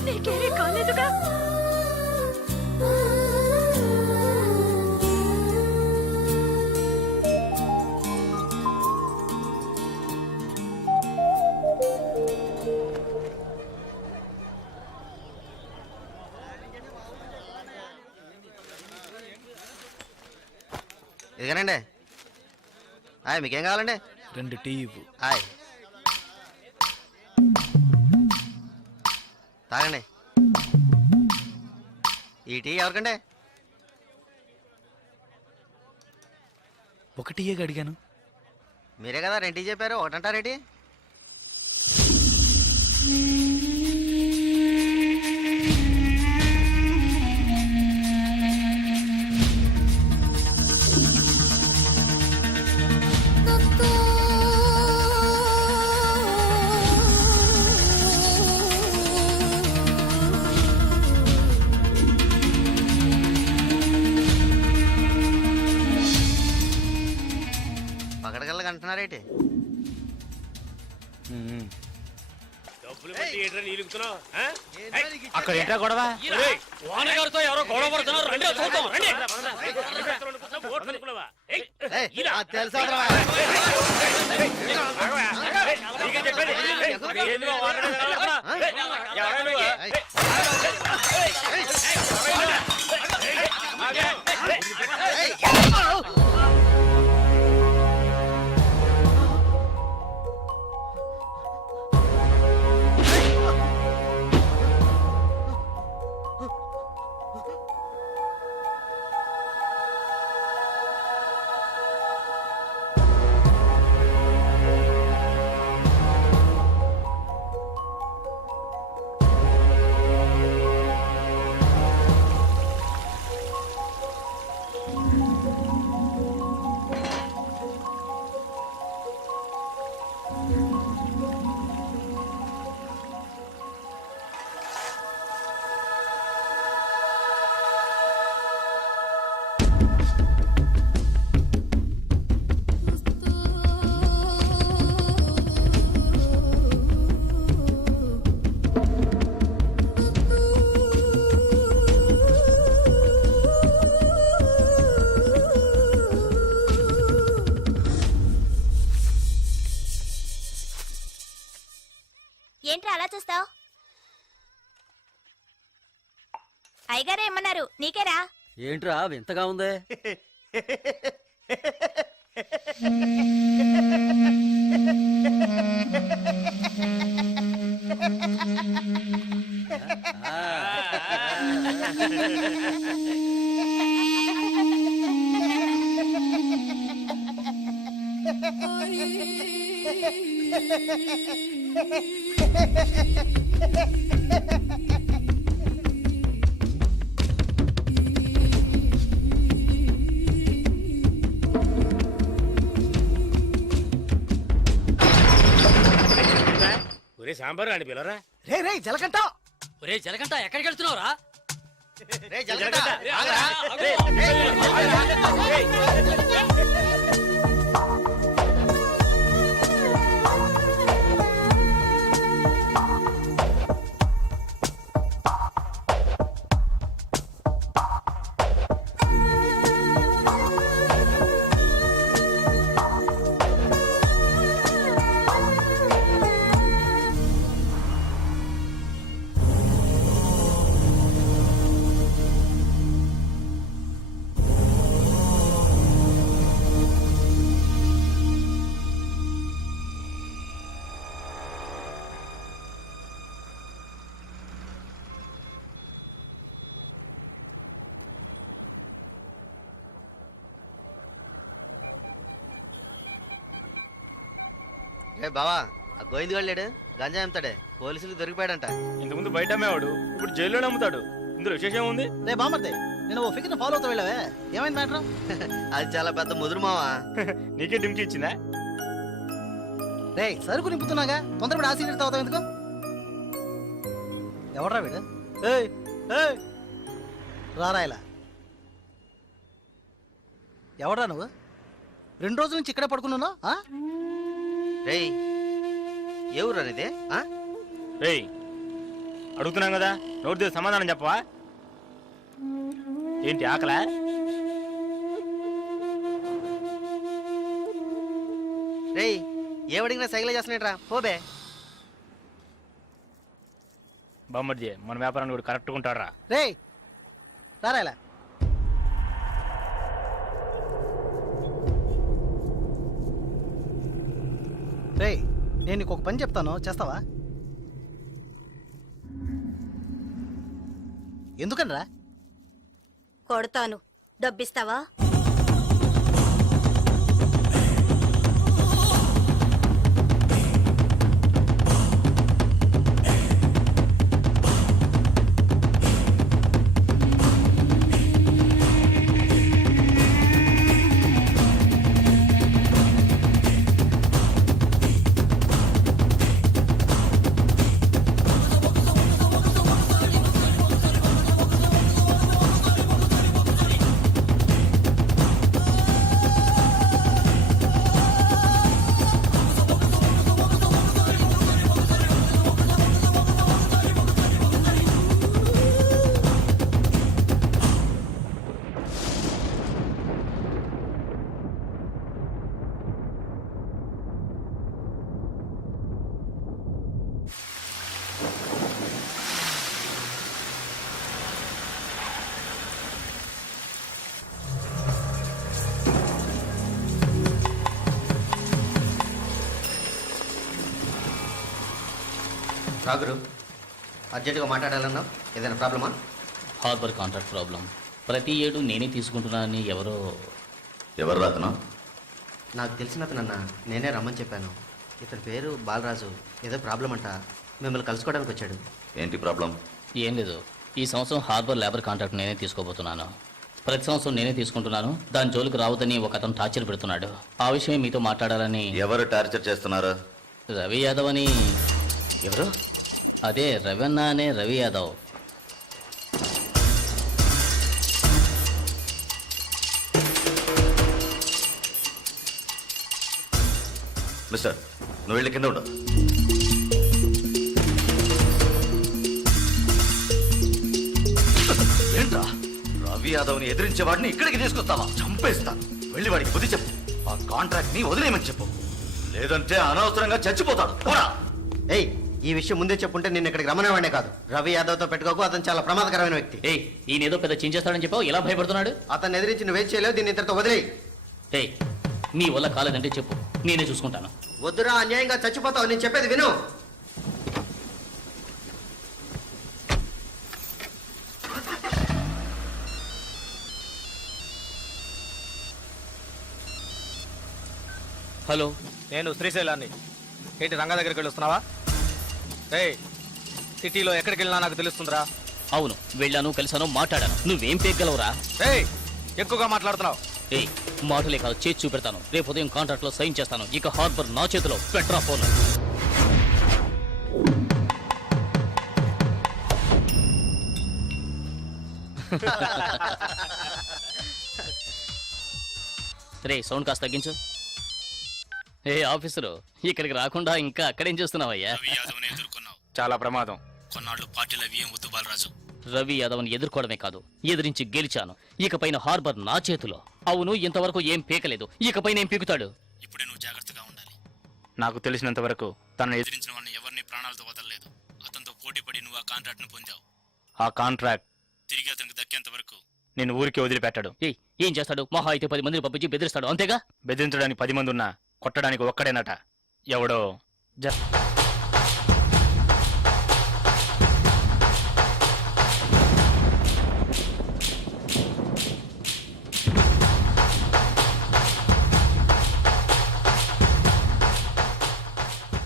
నీకేమీ కాలేదుగా? ఇదిగానండి. మీకేం కావాలండి? 2 టీ ఇవ్వు. హాయ్, తాగండి. ఈ టీ ఎవరికండి? 1 టీయే అడిగాను. మీరే కదా 2 టీ చెప్పారు, ఒకటంటారేంటి? పగడగల్లగా అంటున్నారేంటి? అక్కడ ఏంట్రా గొడవ? వానగారితో ఎవరో గొడవ పడుతున్నారు. రండి చూద్దాం. రండి. ఏంట్రా అలా చూస్తావు? అయ్యగారే ఏమన్నారు? నీకేరా? ఏంట్రా వింతగా ఉంది? ఒరే సాంబార్ అని పిల్లరా రే రే జలకంట ఒరే జలగంట ఎక్కడికి వెళ్తున్నావురా రే బావా ఆ గోవింద్ గారు లేడు గంజా అమ్ముతాడే పోలీసులు దొరికిపోయాడంట. ఇంతకుముందు బయట అమ్మేవాడు ఇప్పుడు జైల్లోనే అమ్ముతాడు ఇందులో విశేషం ఉంది రే బామర్దే నేను ఓ ఫిగర్ ఫాలో అవుతా వెళ్ళావే ఏమైంది మ్యాటర్? అది చాలా పెద్ద ముదురు మావా. నీకే డింకి ఇచ్చిందా రే సరుకు నింపుతున్నాగా తొందరపడి ఆ సీనియర్ తాగుతావు ఎందుకు? ఎవడ్రా వీడు? ఏయ్ ఏయ్ రారా ఇలా. ఎవడ్రా నువ్వు? 2 రోజుల నుంచి ఇక్కడే పడుకున్నావు? రేయ్ ఏ ఊరు అనేది? రేయ్ అడుగుతున్నాం కదా నోటి దగ్గర సమాధానం చెప్పవా ఏంటి ఆకలా రేయ్ ఏమడిగినా సైకిల్ చేస్తున్నాడ్రా పోబే. బామ్మర్జీ మన వ్యాపారాన్ని కూడా కరెక్ట్గా ఉంటాడు రా రే రారా ఇలా. రే నేను నీకు ఒక పని చెప్తాను చేస్తావా? ఎందుకనరా? కొడతాను, డబ్బిస్తావా? రాగురు అర్జెంటుగా మాట్లాడాలన్నావు, ఏదైనా ప్రాబ్లమా? హార్బర్ కాంట్రాక్ట్ ప్రాబ్లం ప్రతి ఏడు నేనే తీసుకుంటున్నానని ఎవరు రాతను? నాకు తెలిసిన అతనన్నా, నేనే రమ్మని చెప్పాను. ఇతని పేరు బాలరాజు. ఏదో ప్రాబ్లం అంట, మిమ్మల్ని కలుసుకోవడానికి వచ్చాడు. ఏంటి ప్రాబ్లం? ఏం లేదు, ఈ సంవత్సరం హార్బర్ లేబర్ కాంట్రాక్ట్ నేనే తీసుకోబోతున్నాను. ప్రతి సంవత్సరం నేనే తీసుకుంటున్నాను, దాని జోలికి రావద్దని ఒక అతను టార్చర్ పెడుతున్నాడు. ఆ విషయం మీతో మాట్లాడాలని. ఎవరు టార్చర్ చేస్తున్నారు? రవి యాదవ్ అని. ఎవరు? అదే రవన్న అనే రవి యాదవ్. మిస్టర్ నువ్వు వెళ్ళి కింద ఉండు. ఏంట్రా రవి యాదవ్ని ఎదిరించే వాడిని ఇక్కడికి తీసుకొస్తావా? చంపేస్తాను. వెళ్ళి వాడికి బుద్ధి చెప్పు. ఆ కాంట్రాక్ట్ ని వదిలేయమని చెప్పు, లేదంటే అనవసరంగా చచ్చిపోతాడు. పోరా. ఏయ్ ఈ విషయం ముందే చెప్పుంటే నేను ఇక్కడికి రమ్మనేవాడే కాదు. రవి యాదవ్తో పెట్టుకోకు, అతను చాలా ప్రమాదకరమైన వ్యక్తి. ఏయ్ ఈయన ఏదో పెద్ద చించేస్తాడని చెప్పావు, ఎలా భయపడుతున్నాడు? అతన్ని ఎదిరించి నువ్వేం చేయలేవు, దీన్ని ఇతరుతో వదిలేయి. ఏయ్ నీ వల్ల కాలేదంటే చెప్పు, నేనే చూసుకుంటాను. వద్దురా, అన్యాయంగా చచ్చిపోతావు. నేను చెప్పేది విను. హలో. నేను శ్రీశైలాన్ని. ఏంటి రంగా దగ్గరికి వెళ్ళొస్తున్నావా? ఏయ్, సిటీలో ఎక్కడికి వెళ్ళినా నాకు తెలుస్తుందిరా. అవును, వెళ్ళాను, కలిశాను, మాట్లాడాను. నువ్వేం పేగలవురా? ఏయ్, ఎక్కువగా మాట్లాడుతున్నావు. ఏయ్, మాటలే కాదు, చేసి చూపెడతాను. రేపు ఉదయం కాంట్రాక్ట్ లో సైన్ చేస్తాను. ఇక హార్బర్ నా చేతిలో. Petra phone. రే, సౌండ్ కాస్త తగ్గించు. ఏ ఆఫీసరు, ఇక్కడికి రాకుండా ఇంకా అక్కడేం చేస్తున్నావయ్యా? చాలా ప్రమాదం. కొన్నాళ్ళు పార్టీలు అవి ఏం వద్దు బాలరాజు. రవి యాదవ్ని ఎదుర్కోవడమే కాదు, ఎదిరించి గెలిచాను. ఇకపైన హార్బర్ నా చేతిలో. అవును, ఇంతవరకు ఏం పీకలేదు. ఇకపైన ఏం పీకుతాడు? ఇప్పుడే నువ్వు జాగ్రత్తగా ఉండాలి. నాకు తెలిసినంత వరకు తనను ఎదిరించిన వాడిని ఎవరిని ప్రాణాలతో వదలలేదు. అతనితో పోటీ పడి నువ్వు ఆ కాంట్రాక్ట్ ను పొందావు. ఆ కాంట్రాక్ట్ తిరిగి అతనికి దక్కేంత వరకు నేను ఊరికి వదిలిపెట్టాడు. ఏయ్, ఏం చేస్తాడు? మహా అయితే 10 మందిని పంపించి బెదిరిస్తాడు, అంతేగా? బెదిరించడానికి 10 మంది ఉన్నా కొట్టడానికి ఒక్కడేనట. ఎవడో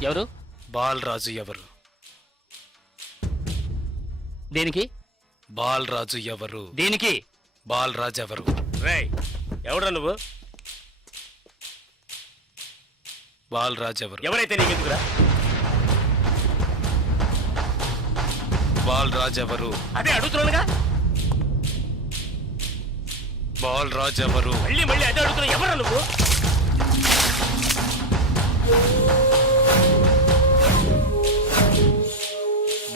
ఎవరు? బాలరాజు ఎవరు? దేనికి? బాలరాజు ఎవరు? దేనికి? బాలరాజు ఎవరు? రేయ్, ఎవడ్రా నువ్వు? బాలరాజు ఎవరు? ఎవరైతే నీకెందుకురా? బాలరాజు ఎవరు? అదే అడుగుతున్నానుగా. బాలరాజు ఎవరు? మళ్ళీ మళ్ళీ అదే అడుగుతున్నా. ఎవరా నువ్వు?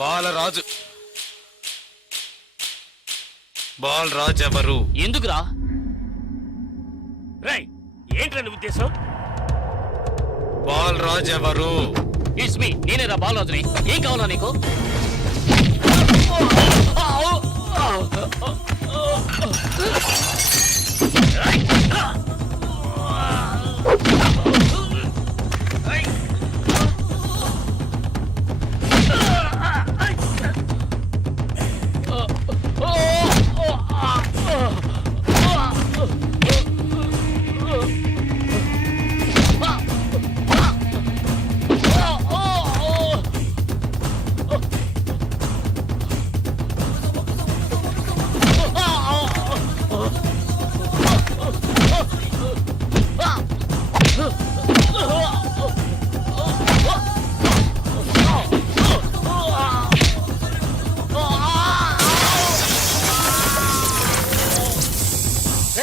బాలరాజు. బాలరాజు ఎవరు? ఎందుకురా? రేయ్, ఏంట్రా నీ ఉద్దేశం? బాలరాజు ఎవరు? ఇట్స్ మీ, నేనేరా బాలరాజుని. ఏం కావాలా నీకు?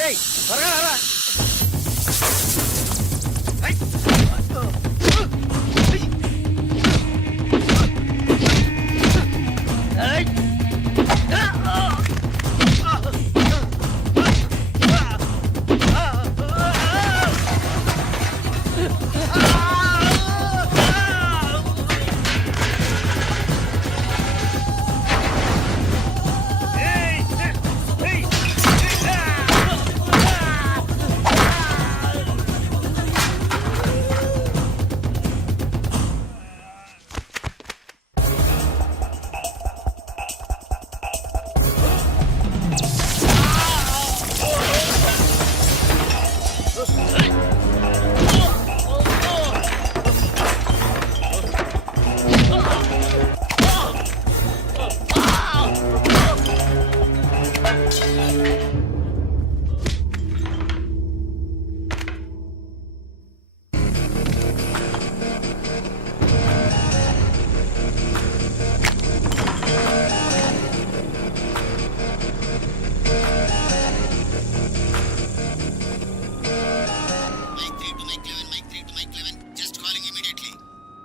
ఏయ్, త్వరగా రారా.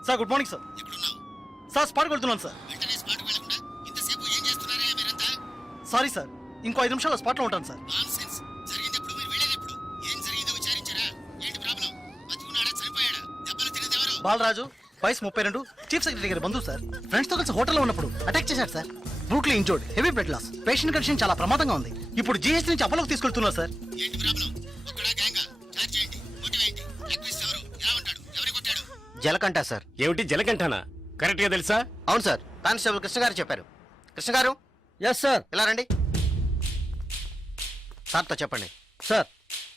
Sir, good morning sir. Sir, స్పాట్కి వెళ్తున్నాను సార్. సారీ సార్, ఇంకో 5 నిమిషాల్లో స్పాట్లో ఉంటాను సార్. బాలరాజు, వయసు 32, చీఫ్ సెక్రటరీ గారి బంధువు సార్. ఫ్రెండ్స్ తో కలిసి హోటల్లో ఉన్నప్పుడు అటాక్ చేశారు సార్. Brutally injured, heavy blood loss. Patient condition చాలా ప్రమాదంగా ఉంది. ఇప్పుడు జీఎస్ నుంచి అపోలోకి తీసుకెళ్తున్నారు సార్. జలకంట సార్. ఏమిటి జలకంఠనా? కరెక్ట్ గా తెలుసా? అవును సార్, కానిస్టేబుల్ కృష్ణ గారు చెప్పారు. కృష్ణ గారు. Yes sir. ఇలా రండి. సార్తో చెప్పండి. సార్,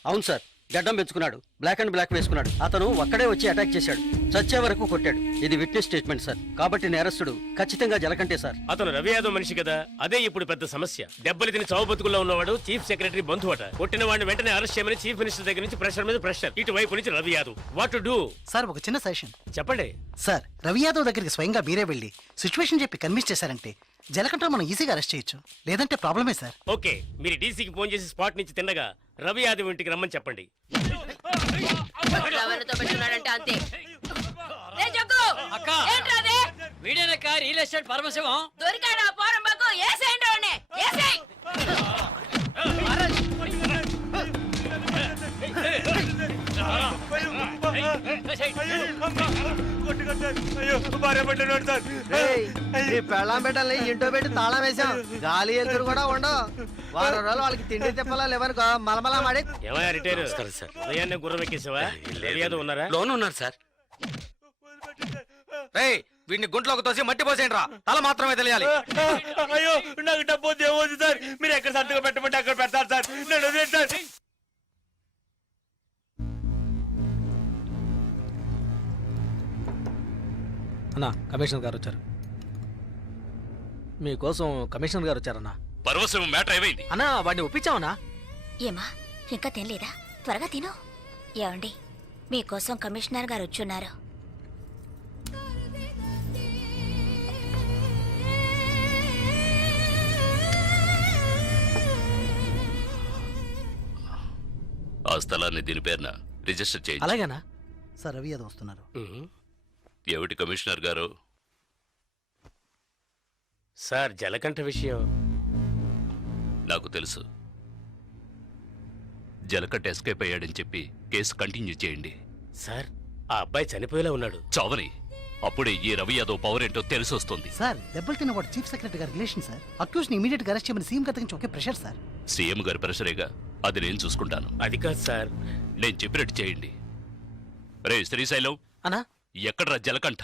అవును సార్, గడ్డం పెంచుకున్నాడు, బ్లాక్ అండ్ బ్లాక్ వేసుకున్నాడు. అతను ఒక్కడే వచ్చి అటాక్ చేశాడు, చచ్చే వరకు కొట్టాడు. ఇది విట్నెస్ స్టేట్మెంట్ సార్. కాబట్టి నేరస్తుడు ఖచ్చితంగా జలకంటే సార్. అతను రవి యాదవ్ మనిషి కదా, అదే ఇప్పుడు పెద్ద సమస్య. దెబ్బలు తిని చావు బతుకుల్లో ఉన్నవాడు చీఫ్ సెక్రటరీ బంధు అట. కొట్టిన వాడిని వెంటనే అరెస్ట్ చేయమని చీఫ్ మినిస్టర్ దగ్గర నుంచి ప్రెషర్ మీద ప్రెషర్. ఇటువైపు నుంచి Ravi Yadav. What to do? Sir ఒక చిన్న సజెషన్. చెప్పండి. సార్ రవి యాదవ్ దగ్గరికి స్వయంగా మీరే వెళ్ళి సిచ్యువేషన్ చెప్పి కన్విన్స్ చేశారంటే జలకంఠ మనం ఈజీగా అరెస్ట్ చేయొచ్చు. లేదంటే ప్రాబ్లమే సార్. ఓకే, మీరు డీసీకి ఫోన్ చేసి స్పాట్ నుంచి తిన్నగా రవి యాదవ్ ఇంటికి రమ్మని చెప్పండి. ఎవరితో పెట్టుకున్నాడంటే అంతే. రే జగ్గు, ఏంట్రా అది? వీడేనక్క రియల్ ఎస్టేట్ పరమశివం. దొరికాడా పోరంబాకు? ఏసేయండి వాడిని, ఏసేయ్. పెళ్ళాం పెట్టాలి, ఇంటో పెట్టి తాళం వేసాం. గాలి ఎదురు కూడా ఉండవు. వారం రోజులు వాళ్ళకి తిండి తిప్పలా లేవనుకో మలమలా మాడి. ఏమయ్యా రిటైర్ సార్, ఉదయాన్నే గుర్రం ఎక్కేసావా? రవి యాదవ్ ఉన్నారా? లోన్ ఉన్నారు సార్. వీడిని గుంట్లోకి తోసి మట్టి పోసేయండి రా, తల మాత్రమే తెలియాలి. అయ్యో నాకు డబ్బు ఏమవుతుంది సార్? మీరు ఎక్కడ సంతకం పెట్టమంటే అక్కడ పెడతారు సార్. నేను వదిలేను సార్. అన్నా కమిషనర్ గారు వచ్చారు. మీకోసం కమిషనర్ గారు వచ్చారన్నా. పరవశం మ్యాటర్ ఏమైంది? అన్నా వాడిని ఒప్పించావనా? ఏమా ఇంకా తినలేదా? త్వరగా తిను. ఏమండి మీకోసం కమిషనర్ గారు వచ్చున్నారు. ఆ స్థలాన్ని దీని పేరున రిజిస్టర్ చేయండి. అలాగేనా? సార్ రవి యాదవ్ వస్తున్నారు. ఏమిటి కమిషనర్ గారు? సార్ జలకంఠ విషయం నాకు తెలుసు. జలకట్ట ఎస్కేప్ అయ్యాడని చెప్పి కేసు కంటిన్యూ చేయండి. సార్ ఆ అబ్బాయి చనిపోయేలా ఉన్నాడు. చావని అప్పుడే ఈ రవి యాదవ్ పవర్ ఏంటో తెలిసి వస్తుంది. సార్ దెబ్బలు తిన్నవాడు చీఫ్ సెక్రటరీ గారి రిలేషన్ సార్. అక్యూజ్ ని ఇమీడియట్ గా అరెస్ట్ చేయమని సీఎం గారి నుంచి ఒకే ప్రెషర్ సార్. సీఎం గారి ప్రెషరేగా, అది నేను చూసుకుంటాను. అది కాదు సార్. నేను చెప్పినట్టు చేయండి. రే శ్రీశైలం, అన్నా ఎక్కడ్రా జలకంఠ?